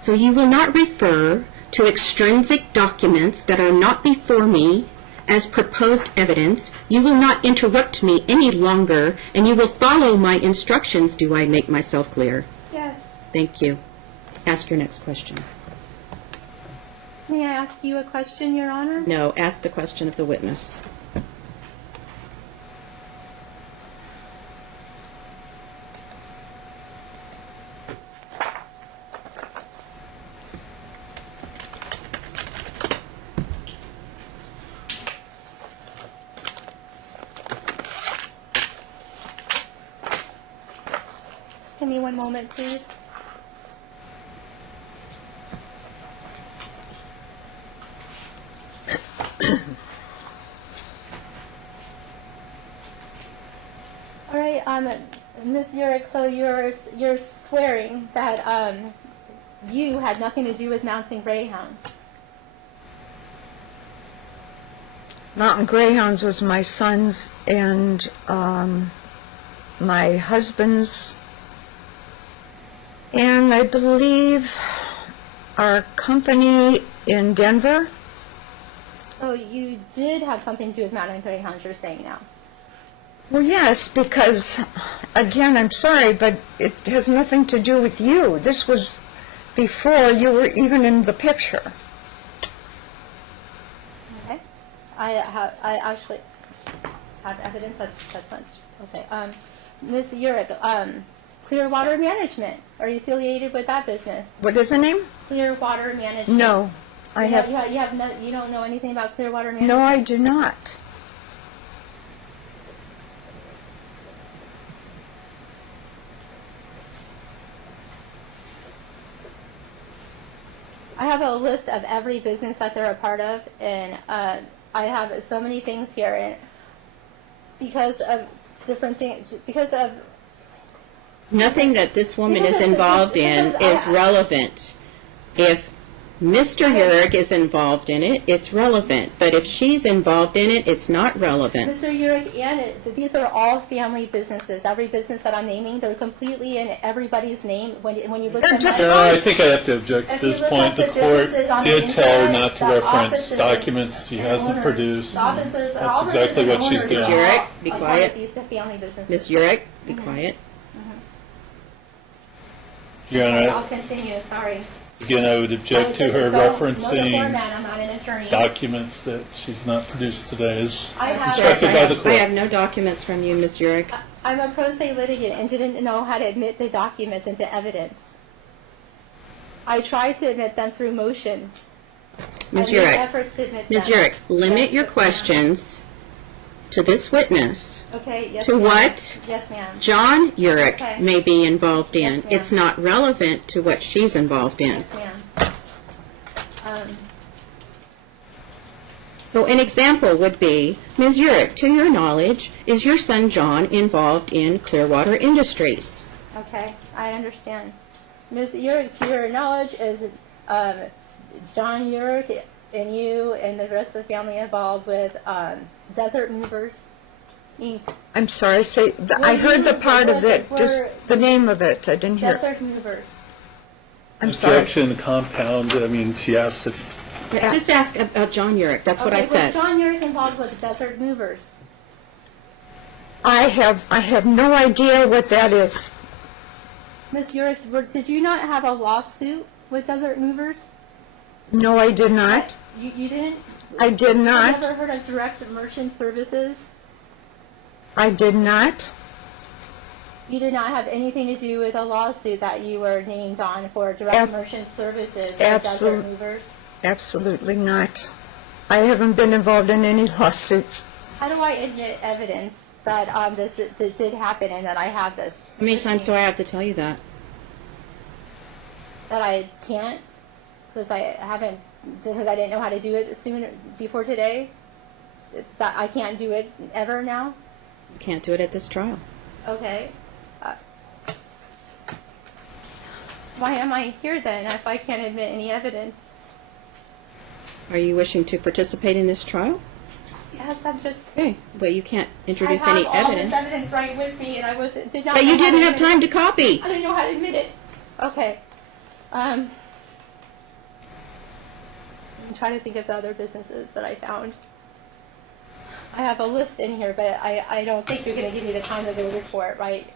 So you will not refer to extrinsic documents that are not before me as proposed evidence. You will not interrupt me any longer, and you will follow my instructions. Do I make myself clear? Yes. Thank you. Ask your next question. May I ask you a question, Your Honor? No, ask the question of the witness. Just give me one moment, please. All right, Ms. Urich, so you're swearing that you had nothing to do with mounting greyhounds. Mountain Greyhounds was my son's and my husband's, and I believe our company in Denver. So you did have something to do with mounting greyhounds, you're saying now. Well, yes, because, again, I'm sorry, but it has nothing to do with you. This was before you were even in the picture. Okay. I actually have evidence that's not, okay. Ms. Urich, Clearwater Management, are you affiliated with that business? What is the name? Clearwater Management. No, I have. You don't know anything about Clearwater Management? No, I do not. I have a list of every business that they're a part of, and I have so many things here, and because of different things, because of Nothing that this woman Because is it's- involved it's- in it's- is relevant. If Mr. Urich is involved in it, it's relevant. But if she's involved in it, it's not relevant. Mr. Urich, and these are all family businesses. Every business that I'm naming, they're completely in everybody's name. When you look at They're my... No, I think I have to object at If you this look point. up The the court businesses on the did tell her internet, not to the reference offices, documents she the hasn't owners, produced. the offices, That's all exactly the what she's owners doing. are Ms. Urich, all be a part quiet. of these family businesses. Ms. Urich, be quiet. Your I'll Honor, continue, sorry. again, I would object to her Know the referencing format, I'm not an attorney. documents that she's not produced today as I have- instructed by the I court. have no documents from you, Ms. Urich. I'm a pro se litigant and didn't know how to admit the documents into evidence. I tried to admit them through motions. Ms. I made Urich, efforts to admit Ms. them. Urich, limit Yes, your ma'am. questions to this witness, Okay, yes, to ma'am. what Yes, ma'am. John Urich Okay. may be involved in. Yes, ma'am. It's not relevant to what she's involved in. Yes, ma'am. So an example would be, Ms. Urich, to your knowledge, is your son John involved in Clearwater Industries? Okay, I understand. Ms. Urich, to your knowledge, is John Urich and you and the rest of the family involved with Desert Movers, Inc.? I'm sorry, I heard the part of it, just Were- the name of it, I didn't hear. Desert Movers. I'm sorry. Objection, compound, I mean, she asked if, Just ask about John Urich, that's what I Okay, said. was John Urich involved with Desert Movers? I have no idea what that is. Ms. Urich, did you not have a lawsuit with Desert Movers? No, I did not. You didn't? I did Have you not. ever heard of Direct Merchant Services? I did not. You did not have anything to do with a lawsuit that you were named on for Direct Ab- Merchant Services with absolute- Desert Movers? Absolutely not. I haven't been involved in any lawsuits. How do I admit evidence that this did happen and that I have this? How many times do I have to tell you that? that I can't because I didn't know how to do it before today. That I can't do it ever now. You can't do it at this trial. Okay. Why am I here then if I can't admit any evidence? Are you wishing to participate in this trial? Yes, I'm just. Okay, but you can't introduce I have any all evidence. this evidence right with me, and I did not. But you know how didn't have admit time it. to copy. I didn't know how to admit it. Okay. I'm trying to think of the other businesses that I found. I have a list in here, but I don't think you're going to give me the time to go look for it, right?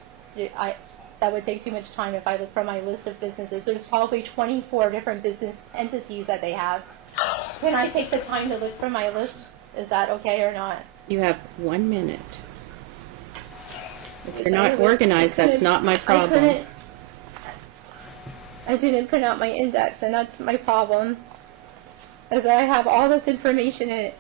That would take too much time if I look for my list of businesses. There's probably 24 different business entities that they have. Can I take the time to look for my list? Is that okay or not? You have 1 minute. If you're not organized, that's not my problem. I didn't print out my index, and that's my problem. As I have all this information in it.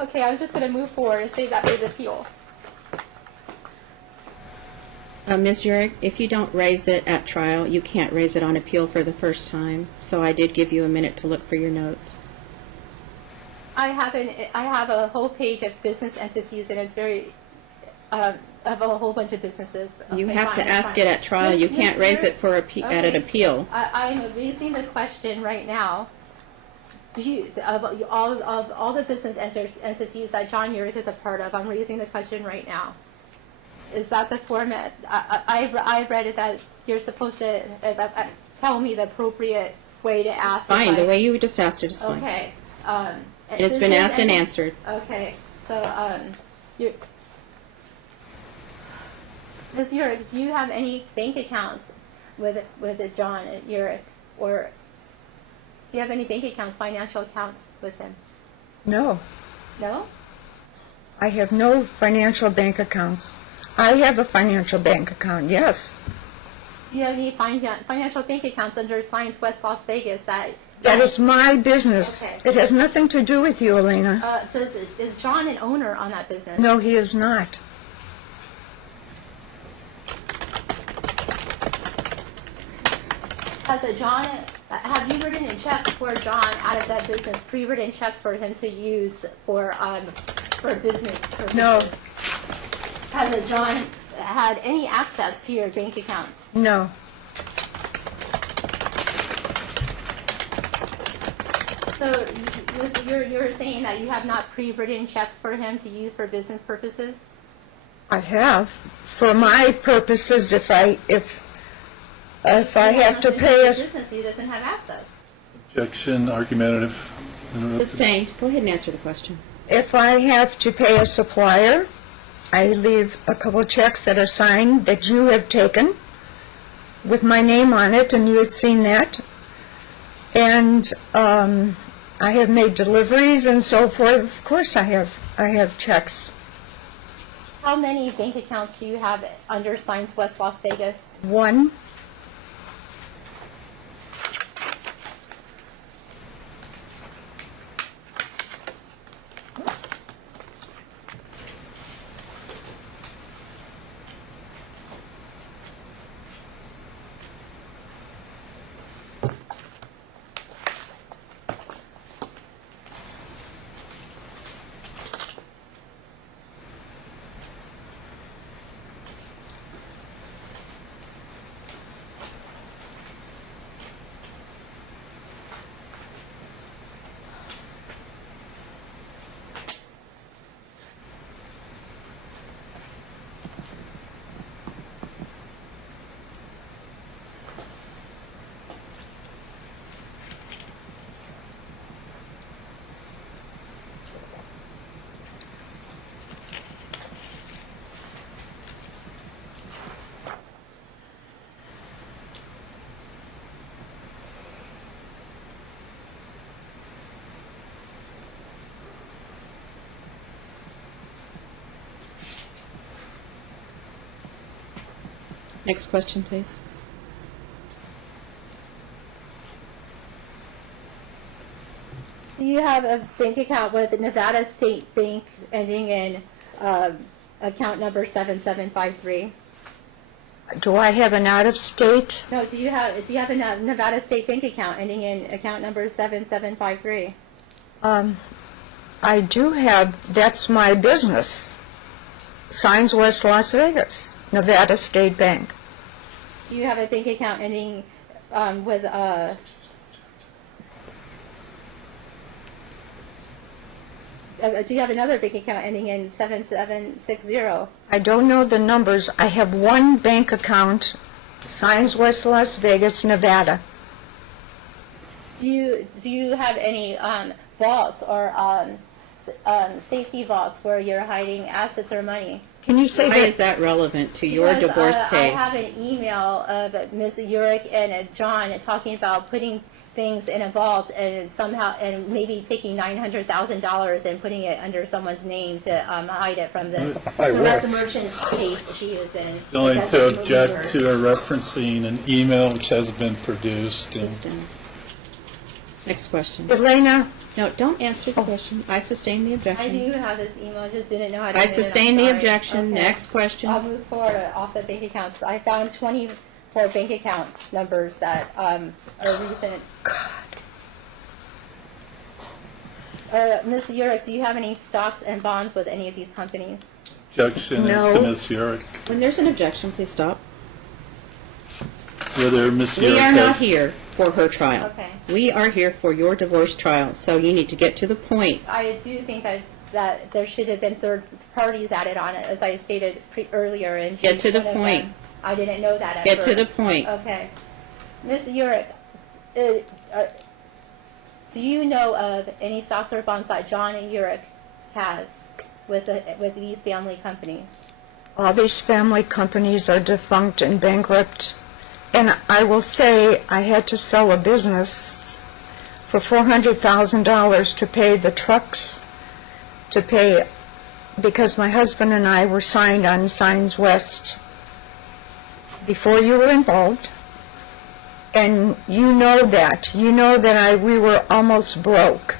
Okay, I'm just going to move forward and save that for the appeal. Ms. Urich, if you don't raise it at trial, you can't raise it on appeal for the first time. So I did give you a minute to look for your notes. I have a whole page of business entities, and it's very. I have a whole bunch of businesses. You Okay, have fine, to it's ask fine. it at trial. You can't raise it for at an appeal. I'm raising the question right now. Do you all the business entities that John Urich is a part of? I'm raising the question right now. Is that the format? I read it that you're supposed to tell me the appropriate way to ask. Fine, the way you just asked it is fine. Okay. It's been asked and answered. Okay. So, Ms. Urich, do you have any bank accounts with John Urich, or do you have any bank accounts, financial accounts with him? No, No? I have no financial bank accounts. I have a financial bank account, yes. Do you have any financial bank accounts under Science West Las Vegas that... That is my business. Okay. It has nothing to do with you, Elena. So is John an owner on that business? No, he is not. Have you written in checks for John out of that business, pre-written checks for him to use for business purposes? No. Has John had any access to your bank accounts? No. So you're saying that you have not pre-written checks for him to use for business purposes? I have. For my purposes, if I have to pay us. Business, he doesn't have access. Objection, argumentative. Sustained. Go ahead and answer the question. If I have to pay a supplier, I leave a couple of checks that are signed that you have taken with my name on it, and you had seen that. And I have made deliveries and so forth. Of course I have checks. How many bank accounts do you have under Science West Las Vegas? One. Next question, please. Do you have a bank account with Nevada State Bank ending in account number 7753? Do I have an out-of-state? No, do you have a Nevada State Bank account ending in account number 7753? I do have, that's my business. Signs West Las Vegas, Nevada State Bank. Do you have a bank account ending with do you have another bank account ending in 7760? I don't know the numbers. I have one bank account, Signs West Las Vegas, Nevada. Do you have any vaults or safety vaults where you're hiding assets or money? Can you say Why that? is that relevant to your Because, divorce case? I have an email of Ms. Urick and John talking about putting things in a vault and somehow and maybe taking $900,000 and putting it under someone's name to hide it from this direct merchant's case she is in. Going That's to what object to a referencing an email which hasn't been produced. And Sustain. Next question. Elena, No, don't answer the question. I sustain the I objection. do have this email, just didn't know how to I get it. I'm sustain the sorry. objection. Okay. Next question. I'll move forward off the bank accounts. I found 24 bank account numbers that are recent. Ms. Urick, do you have any stocks and bonds with any of these companies? objection is to No. Ms. Urick. When there's an objection, please stop. Whether Ms. Urick We are not has- here for her trial. Okay. We are here for your divorce trial, so you need to get to the point. I do think that there should have been third parties added on it, as I stated earlier. And Get she's to the one of point. them. I didn't know that at Get to first. the point. Okay. Ms. Urick, do you know of any stocks or bonds that John and Urick has with these family companies? all these family companies are defunct and bankrupt. And I will say I had to sell a business for $400,000 to pay the trucks, because my husband and I were signed on Signs West before you were involved. And you know that. You know that we were almost broke.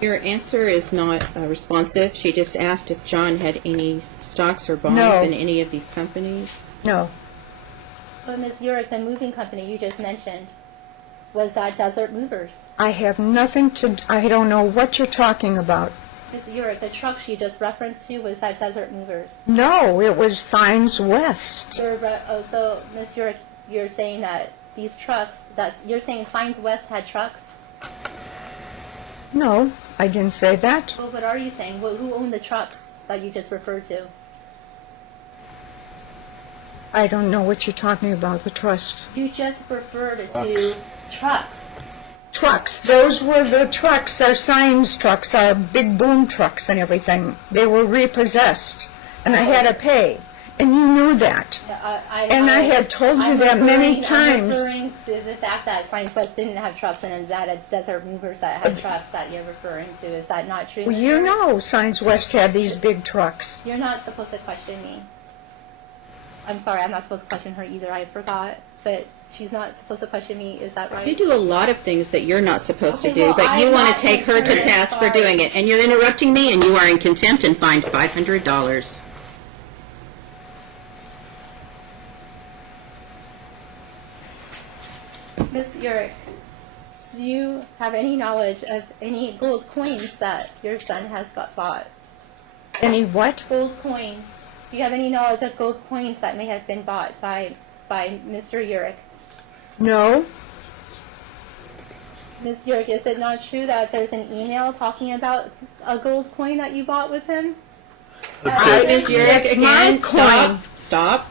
Your answer is not responsive. She just asked if John had any stocks or bonds No. in any of these companies. No. So, Ms. Urick, the moving company you just mentioned, was that Desert Movers? I have nothing to, I don't know what you're talking about. Ms. Urick, the trucks you just referenced to, was that Desert Movers? No, it was Signs West. So, Ms. Urick, you're saying that these trucks, you're saying Signs West had trucks? No, I didn't say that. Well, what are you saying? Who owned the trucks that you just referred to? I don't know what you're talking about, the trust. You just referred Trucks. to trucks. Trucks, those were the trucks, our Signs trucks, our big boom trucks and everything. They were repossessed, and I had to pay, and you knew that. And I had told you that many times. I'm referring to the fact that Signs West didn't have trucks and that it's Desert Movers that had trucks that you're referring to. Is that not true? Well, Ms. you Urick? know Signs West had these big trucks. You're not supposed to question me. I'm sorry, I'm not supposed to question her either. I forgot. But she's not supposed to question me. Is that right? You do a lot of things that you're not supposed to Okay, do, well, but you I'm want not to take her to concerned. task for Sorry. doing it. And you're interrupting me, and you are in contempt and fined $500. Ms. Urick, do you have any knowledge of any gold coins that your son has got bought? Any what? Gold coins. Do you have any knowledge of gold coins that may have been bought by Mr. Urick? No. Ms. Urick, is it not true that there's an email talking about a gold coin that you bought with him? Ms. Urick, That's my again, coin. stop.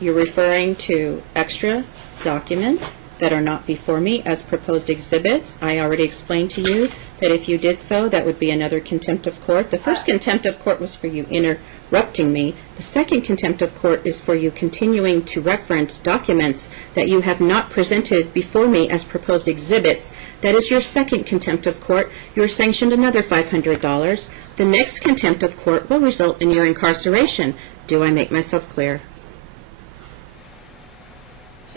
You're referring to extra documents that are not before me as proposed exhibits. I already explained to you that if you did so, that would be another contempt of court. The first contempt of court was for you interrupting me. The second contempt of court is for you continuing to reference documents that you have not presented before me as proposed exhibits. That is your second contempt of court. You are sanctioned another $500. The next contempt of court will result in your incarceration. Do I make myself clear?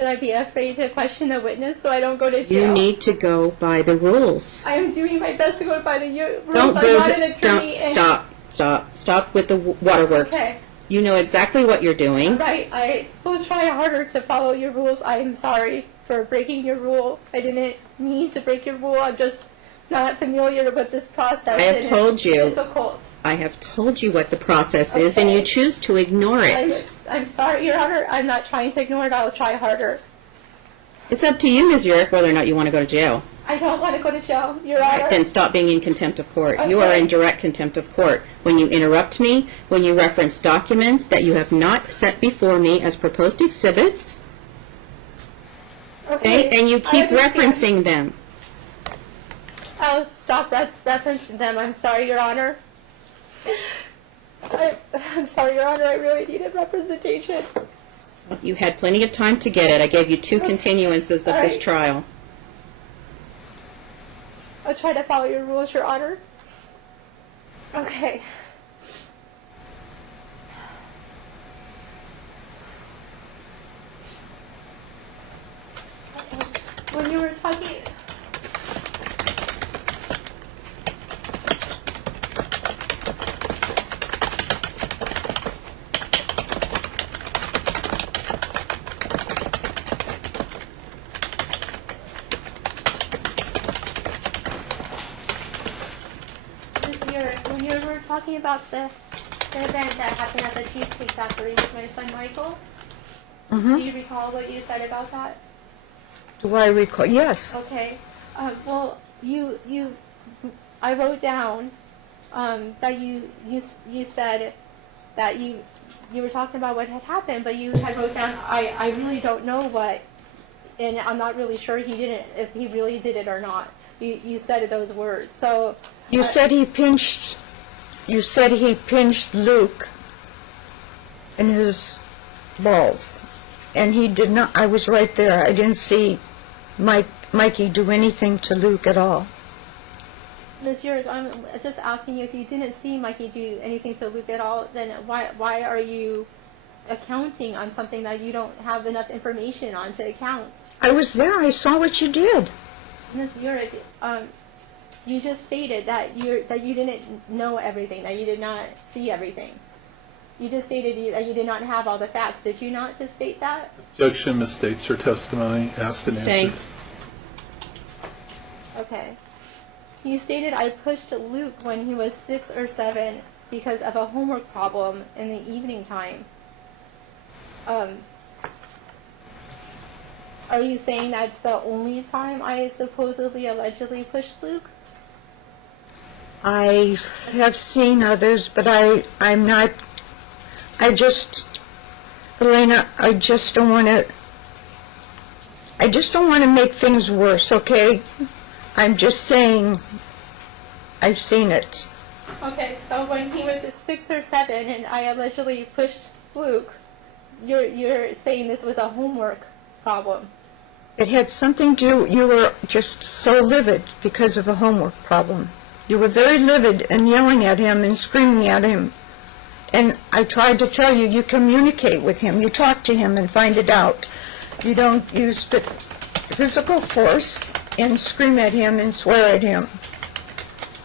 Should I be afraid to question the witness so I don't go to jail? You need to go by the rules. I am doing my best to go by the rules. Don't I'm not an don't attorney. stop with the waterworks. Okay. You know exactly what you're doing. Right. I will try harder to follow your rules. I'm sorry for breaking your rule. I didn't mean to break your rule. I'm just not familiar with this process. I have and told it's you. Difficult. I have told you what the process is, and you choose to ignore it. I'm sorry, Your Honor. I'm not trying to ignore it. I will try harder. It's up to you, Ms. Urick, whether or not you want to go to jail. I don't want to go to jail, Your Honor. Then stop being in contempt of court. You are Okay. in direct contempt of court. When you interrupt me, when you reference documents that you have not set before me as proposed exhibits, okay, and you keep I understand. referencing them. I'll stop referencing them. I'm sorry, Your Honor. I'm sorry, Your Honor. I really needed representation. You had plenty of time to get it. I gave you 2 continuances of this Alright. trial. I'll try to follow your rules, Your Honor. Okay. When you were talking... When you were talking about the event that happened at the Cheesecake Factory with my son Michael, do you recall what you said about that? Do I recall? Yes. Okay. Well, I wrote down that you said that you were talking about what had happened, but you had wrote down, I really don't know what, and I'm not really sure if he really did it or not. You said those words. So You said he pinched Luke in his balls, and he did not. I was right there. I didn't see Mikey do anything to Luke at all. Ms. Urick, I'm just asking you, if you didn't see Mikey do anything to Luke at all, then why are you accounting on something that you don't have enough information on to account? I was there. I saw what you did. Ms. Urick, you just stated that you didn't know everything, that you did not see everything. You just stated that you did not have all the facts. Did you not just state that? Objection misstates her testimony. Asked and Stay. answered. Okay. You stated I pushed Luke when he was 6 or 7 because of a homework problem in the evening time. Are you saying that's the only time I supposedly, allegedly pushed Luke? I have seen others, but I'm not. Elena, I just don't want to make things worse, okay? I'm just saying I've seen it. Okay, so when he was 6 or 7 and I allegedly pushed Luke, you're saying this was a homework problem. It had something to do, you were just so livid because of a homework problem. You were very livid and yelling at him and screaming at him. And I tried to tell you, you communicate with him, you talk to him and find it out. You don't use physical force and scream at him and swear at him.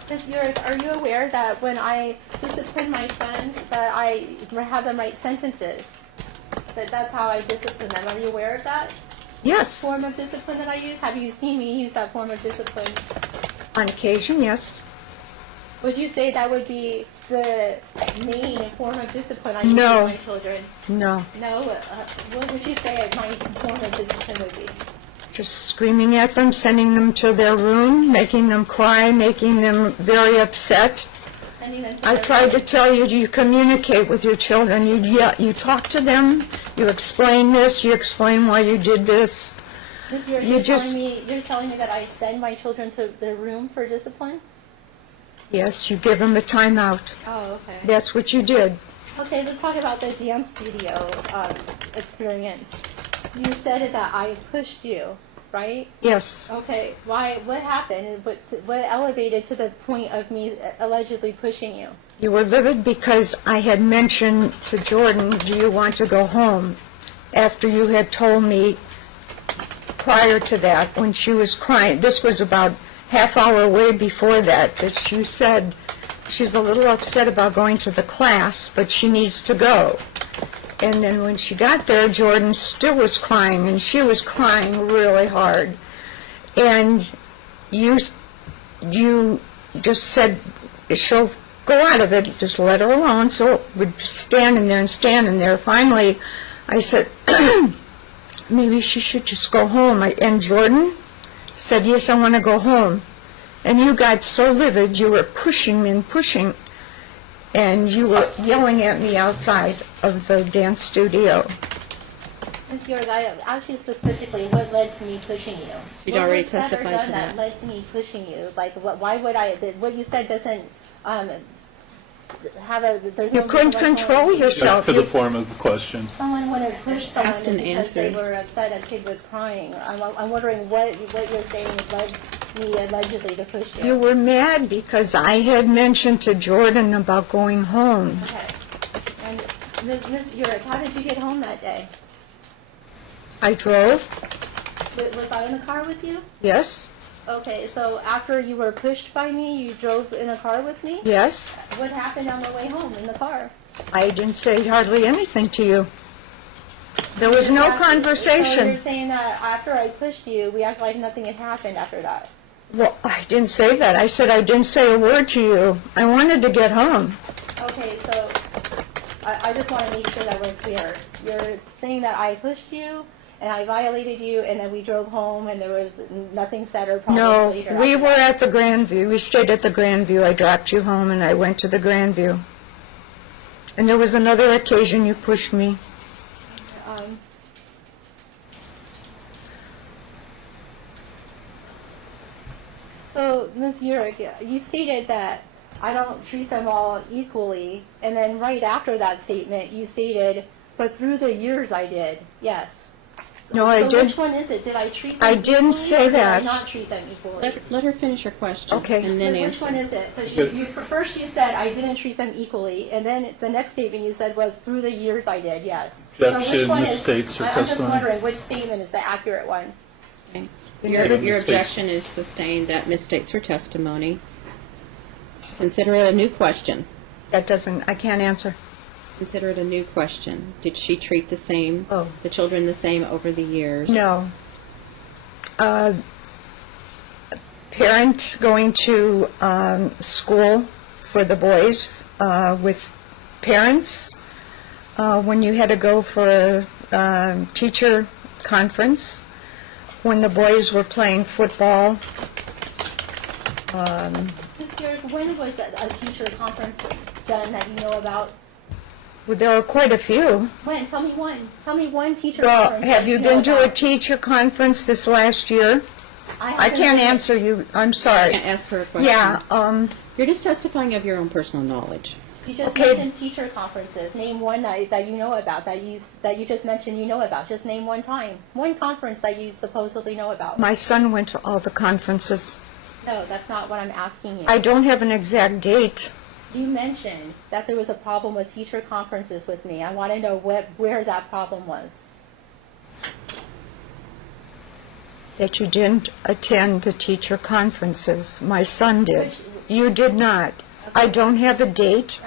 Ms. Urick, are you aware that when I discipline my sons, that I have them write sentences? That's how I discipline them. Are you aware of that Yes, form of discipline that I use? Have you seen me use that form of discipline? on occasion, yes. Would you say that would be the main form of discipline I use No. with my children? No, No? What would you say my form of discipline would be? just screaming at them, sending them to their room, making them cry, making them very upset. Sending them to I their tried to room? tell you, you communicate with your children. You talk to them, you explain this, you explain why you did this. Ms. Urick, you just- you're telling me that I send my children to their room for discipline? Yes, you give them a timeout. Oh, okay. That's what you did. Okay, let's talk about the dance studio experience. You said that I pushed you, right? Yes. Okay, why? What happened? What elevated to the point of me allegedly pushing you? You were livid because I had mentioned to Jordan, do you want to go home? After you had told me prior to that, when she was crying, this was about half hour away before that she said she's a little upset about going to the class, but she needs to go. And then when she got there, Jordan still was crying, and she was crying really hard. And you just said, she'll go out of it, just let her alone. So we're standing there and standing there. Finally, I said, maybe she should just go home. And Jordan said, yes, I want to go home. And you got so livid, you were pushing me and pushing, and you were yelling at me outside of the dance studio. Ms. York, I asked you specifically what led to me pushing you. You'd already testified to that. What led to me pushing you? Like, why would I? What you said doesn't have a. There's You no couldn't reason why control someone- yourself. To the form of the question. Someone wouldn't push someone Asked and because they answered. were upset a kid was crying. I'm wondering what you're saying led me allegedly to push you. You were mad because I had mentioned to Jordan about going home. Okay. And Ms. York, how did you get home that day? I drove, Was I in the car with you? yes, Okay, so after you were pushed by me, you drove in a car with me? yes. What happened on the way home in the car? I didn't say hardly anything to you. There was no So you're conversation. saying that after I pushed you, we acted like nothing had happened after that? Well, I didn't say that. I said I didn't say a word to you. I wanted to get home. Okay, so I just want to make sure that we're clear. You're saying that I pushed you, and I violated you, and then we drove home, and there was nothing said or problems No, later. we after were that. at the Grandview. We stayed at the Grandview. I dropped you home, and I went to the Grandview. And there was another occasion you pushed me. So, Ms. Urich, you stated that I don't treat them all equally, and then right after that statement, you stated, but through the years I did, yes. No, I So didn't. which one is it? Did I treat them I didn't equally, say or that. did I not treat them equally? Let her finish her question. Okay. And then Which answer. one is it? Because first you said I didn't treat them equally, and then the next statement you said was through the years I did, yes. Objection, which one misstates, or I'm just testimony. wondering which statement is the accurate one. Okay. Yeah, Your mistakes. objection is sustained. That misstates her testimony. Consider it a new question. That doesn't, I can't answer. Consider it a new question. Did she treat the children the same over the years? No. Parent going to school for the boys with parents when you had to go for a teacher conference, when the boys were playing football. Ms. Garrett, when was a teacher conference done that you know about? Well, there were quite a few. When? Tell me one. Tell me one teacher Well, conference. have that you know been to a about. teacher conference this last year? I haven't can't been- answer you, I'm I sorry. can't ask her a question. Yeah, You're just testifying of your own personal knowledge. You just Okay. mentioned teacher conferences. Name one that you know about, that you just mentioned you know about. Just name one time. One conference that you supposedly know about. my son went to all the conferences. No, that's not what I'm asking you. I don't have an exact date. You mentioned that there was a problem with teacher conferences with me. I want to know where that problem was. That you didn't attend the teacher conferences. My son did. Which- You did not. I don't have a date.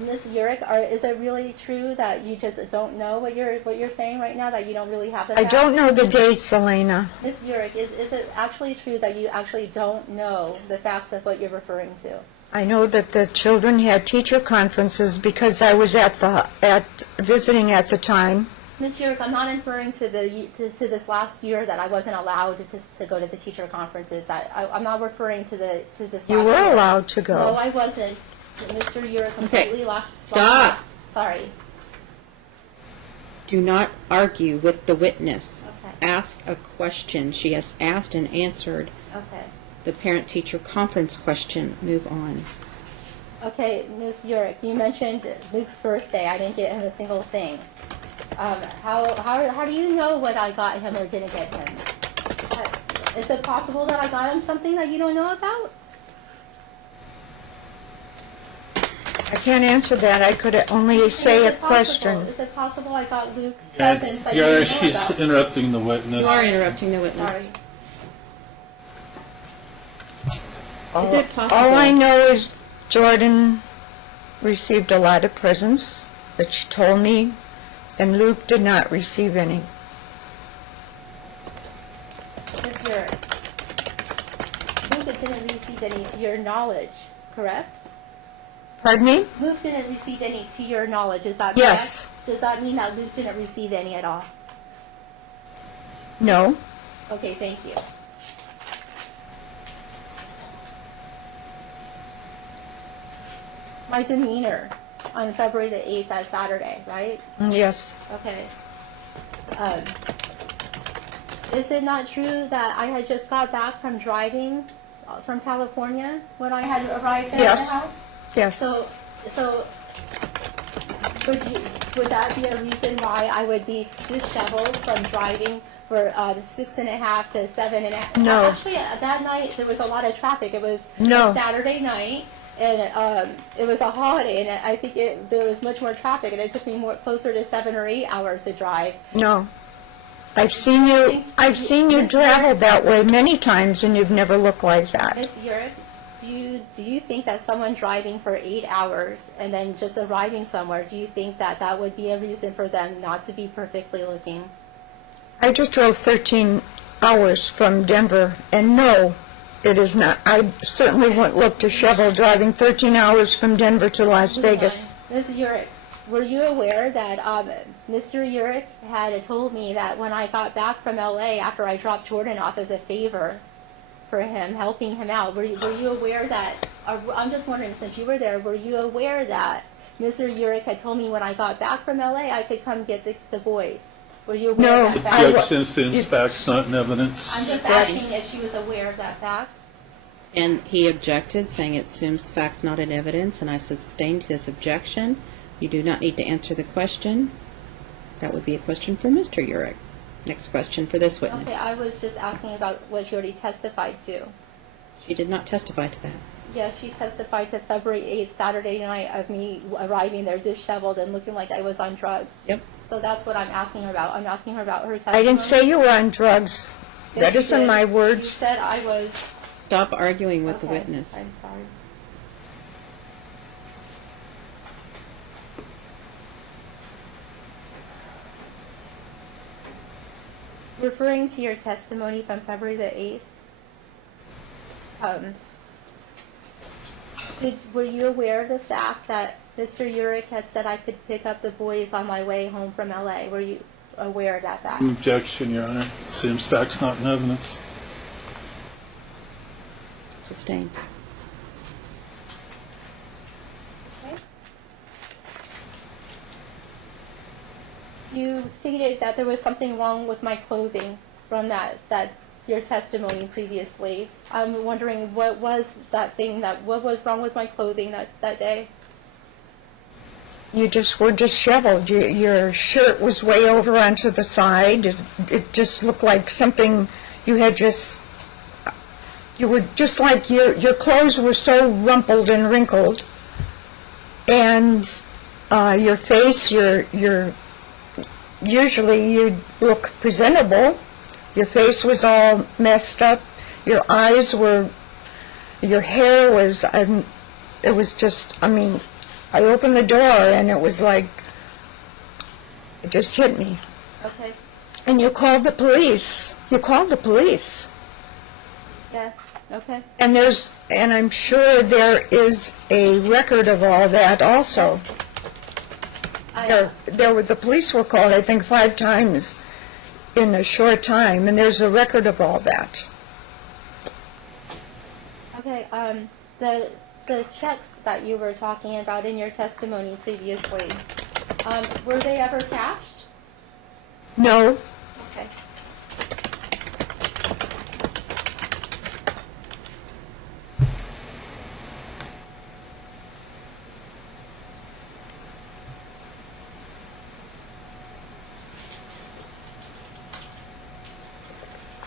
Ms. Urich, is it really true that you just don't know what you're saying right now? That you don't really have the I facts? don't know the dates, Elena. Ms. Urich, is it actually true that you actually don't know the facts of what you're referring to? I know that the children had teacher conferences because I was at visiting at the time. Ms. Urich, I'm not referring to this last year that I wasn't allowed to go to the teacher conferences. I'm not referring to this. You last were year. allowed to go. No, I wasn't. Mr. Urich completely lost. Stop. Sorry. Do not argue with the witness. Okay. Ask a question. She has asked and answered Okay. the parent-teacher conference question. Move on. Okay, Ms. Urich, you mentioned Luke's birthday. I didn't get him a single thing. How do you know what I got him or didn't get him? Is it possible that I got him something that you don't know about? I can't answer that. I could only say a question. Is it possible I got Luke Yeah, presents that you didn't know she's about? interrupting the witness. You are interrupting the witness. Sorry. Is it possible? All I know is Jordan received a lot of presents that she told me, and Luke did not receive any. Ms. Urick, Luke didn't receive any to your knowledge, correct? Pardon me? Luke didn't receive any to your knowledge, is that correct? Yes. Does that mean that Luke didn't receive any at all? No. Okay, thank you. My demeanor on February the 8th, that Saturday, right? Yes. Okay. Is it not true that I had just got back from driving from California when I had arrived at Yes. the house? Yes. So would that be a reason why I would be disheveled from driving for 6.5 to 7.5? No. Actually, that night there was a lot of traffic. It was No. a Saturday night, and it was a holiday, and I think there was much more traffic, and it took me closer to 7 or 8 hours to drive. No. I've seen you travel that way many times, and you've never looked like that. Ms. Urick, do you think that someone driving for 8 hours and then just arriving somewhere, do you think that that would be a reason for them not to be perfectly looking? I just drove 13 hours from Denver, and no, it is not. I certainly wouldn't look disheveled driving 13 hours from Denver to Las Vegas. Ms. Urick, were you aware that Mr. Urick had told me that when I got back from LA after I dropped Jordan off as a favor for him, helping him out, were you aware that, I'm just wondering, since you were there, were you aware that Mr. Urick had told me when I got back from LA I could come get the boys? Were you aware No, of that fact? Objection assumes facts, not in evidence. I'm just asking if she was aware of that fact. And he objected, saying it assumes facts not in evidence, and I sustained his objection. You do not need to answer the question. That would be a question for Mr. Urick. Next question for this witness. Okay, I was just asking about what she already testified to. She did not testify to that. Yes, she testified to February 8th, Saturday night, of me arriving there disheveled and looking like I was on drugs. Yep. So that's what I'm asking her about. I'm asking her about her testimony. I didn't say you were on drugs. Yes, That you isn't did. my You words. said I was. Stop arguing with the Okay, witness. I'm sorry. Referring to your testimony from February the 8th, were you aware of the fact that Mr. Urick had said I could pick up the boys on my way home from LA? Were you aware of that fact? Objection, Your Honor. Assumes facts, not in evidence. Sustained. Okay. You stated that there was something wrong with my clothing from that your testimony previously. I'm wondering what was that thing what was wrong with my clothing that day? You just were disheveled. Your shirt was way over onto the side. It just looked like something you had just... You were just like your clothes were so rumpled and wrinkled, and your face, usually you look presentable. Your face was all messed up. Your eyes were, your hair was, it was just, I opened the door and it was like, it just hit me. Okay. And you called the police. You called the police. Yeah. Okay. And I'm sure there is a record of all that also. The police were called, I think, 5 times in a short time, and there's a record of all that. Okay. The checks that you were talking about in your testimony previously, were they ever cashed? No. Okay.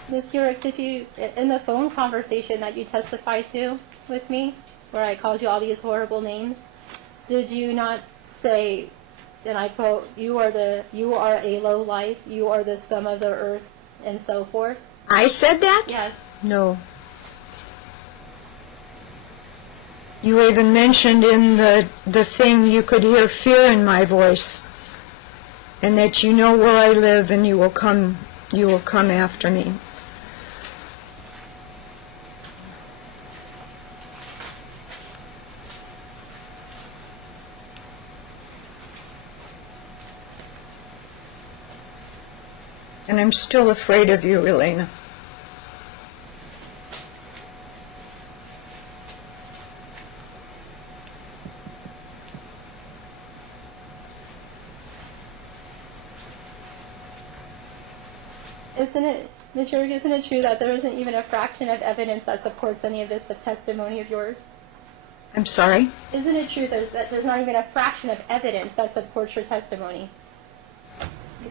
Ms. Urick, did you, in the phone conversation that you testified to with me, where I called you all these horrible names, Did you not say, and I quote, you are a low life, you are the scum of the earth, and so forth? I said that? Yes. No. You even mentioned in the thing you could hear fear in my voice, and that you know where I live and you will come after me. And I'm still afraid of you, Elena. Ms. Yerg, isn't it true that there isn't even a fraction of evidence that supports any of this testimony of yours? I'm sorry? Isn't it true that there's not even a fraction of evidence that supports your testimony?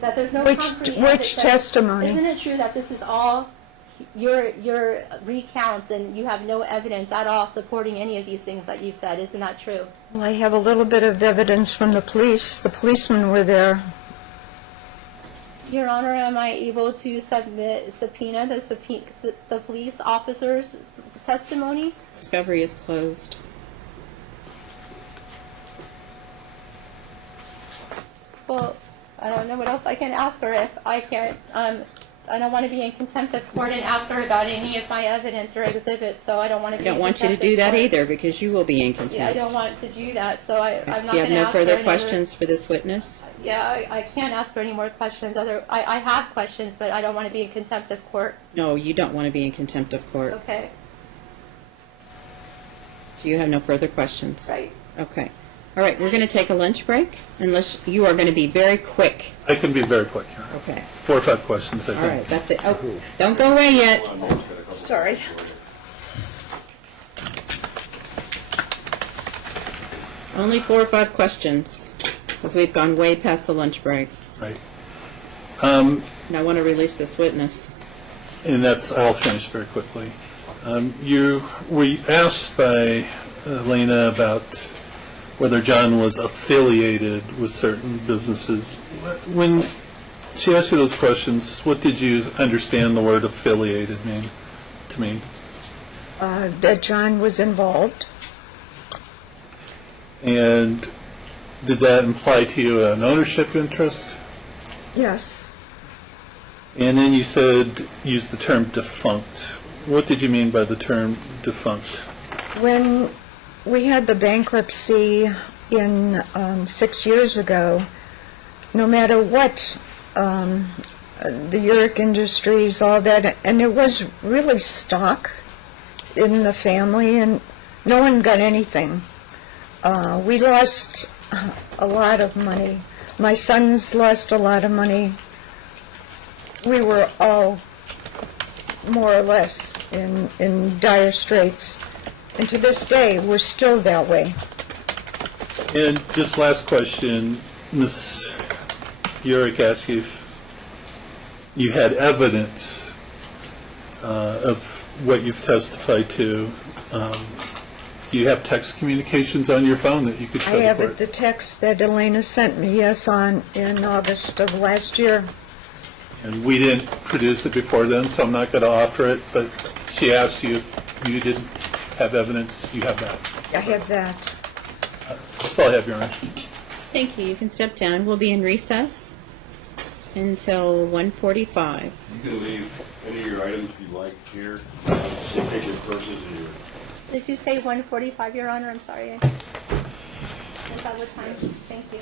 That there's no concrete evidence. Which testimony? Isn't it true that this is all your recounts and you have no evidence at all supporting any of these things that you've said? Isn't that true? Well, I have a little bit of evidence from the police. The policemen were there. Your Honor, am I able to subpoena the police officer's testimony? Discovery is closed. Well, I don't know what else I can ask her if I can't. I don't want to be in contempt of court and ask her about any of my evidence or exhibits, so I don't want to be in contempt of court. I don't want you to do that either, because you will be in contempt. Yeah, I don't want to do that, so I'm not going to ask her. So you have no further questions for this witness? Yeah, I can't ask her any more questions. I have questions, but I don't want to be in contempt of court. No, you don't want to be in contempt of court. Okay. So you have no further questions? Right. Okay. All right, we're going to take a lunch break, unless you are going to be very quick. I can be very quick here. Okay. 4 or 5 questions, I think. All right, that's it. Oh, don't go away yet. Sorry. Only 4 or 5 questions, because we've gone way past the lunch break. Right. And I want to release this witness. And I'll finish very quickly. You were asked by Elena about whether John was affiliated with certain businesses. When she asked you those questions, what did you understand the word affiliated to mean? That John was involved. And did that imply to you an ownership interest? Yes. And then you used the term defunct. What did you mean by the term defunct? When we had the bankruptcy in 6 years ago, no matter what, the Uric Industries, all that, and it was really stock in the family, and no one got anything. We lost a lot of money. My sons lost a lot of money. We were all more or less in dire straits. And to this day, we're still that way. And just last question, Ms. Uric asked you if you had evidence of what you've testified to. Do you have text communications on your phone that you could show I have the court? the text that Elena sent me, yes, in August of last year. And we didn't produce it before then, so I'm not going to offer it, but she asked you if you didn't have evidence. You have that. I have that. That's all I have, Your Honor. Thank you. You can step down. We'll be in recess until 1:45. You can leave any of your items if you like here. Take your purses and your... Did you say 1:45, Your Honor? I'm sorry. Is that what time? Thank you.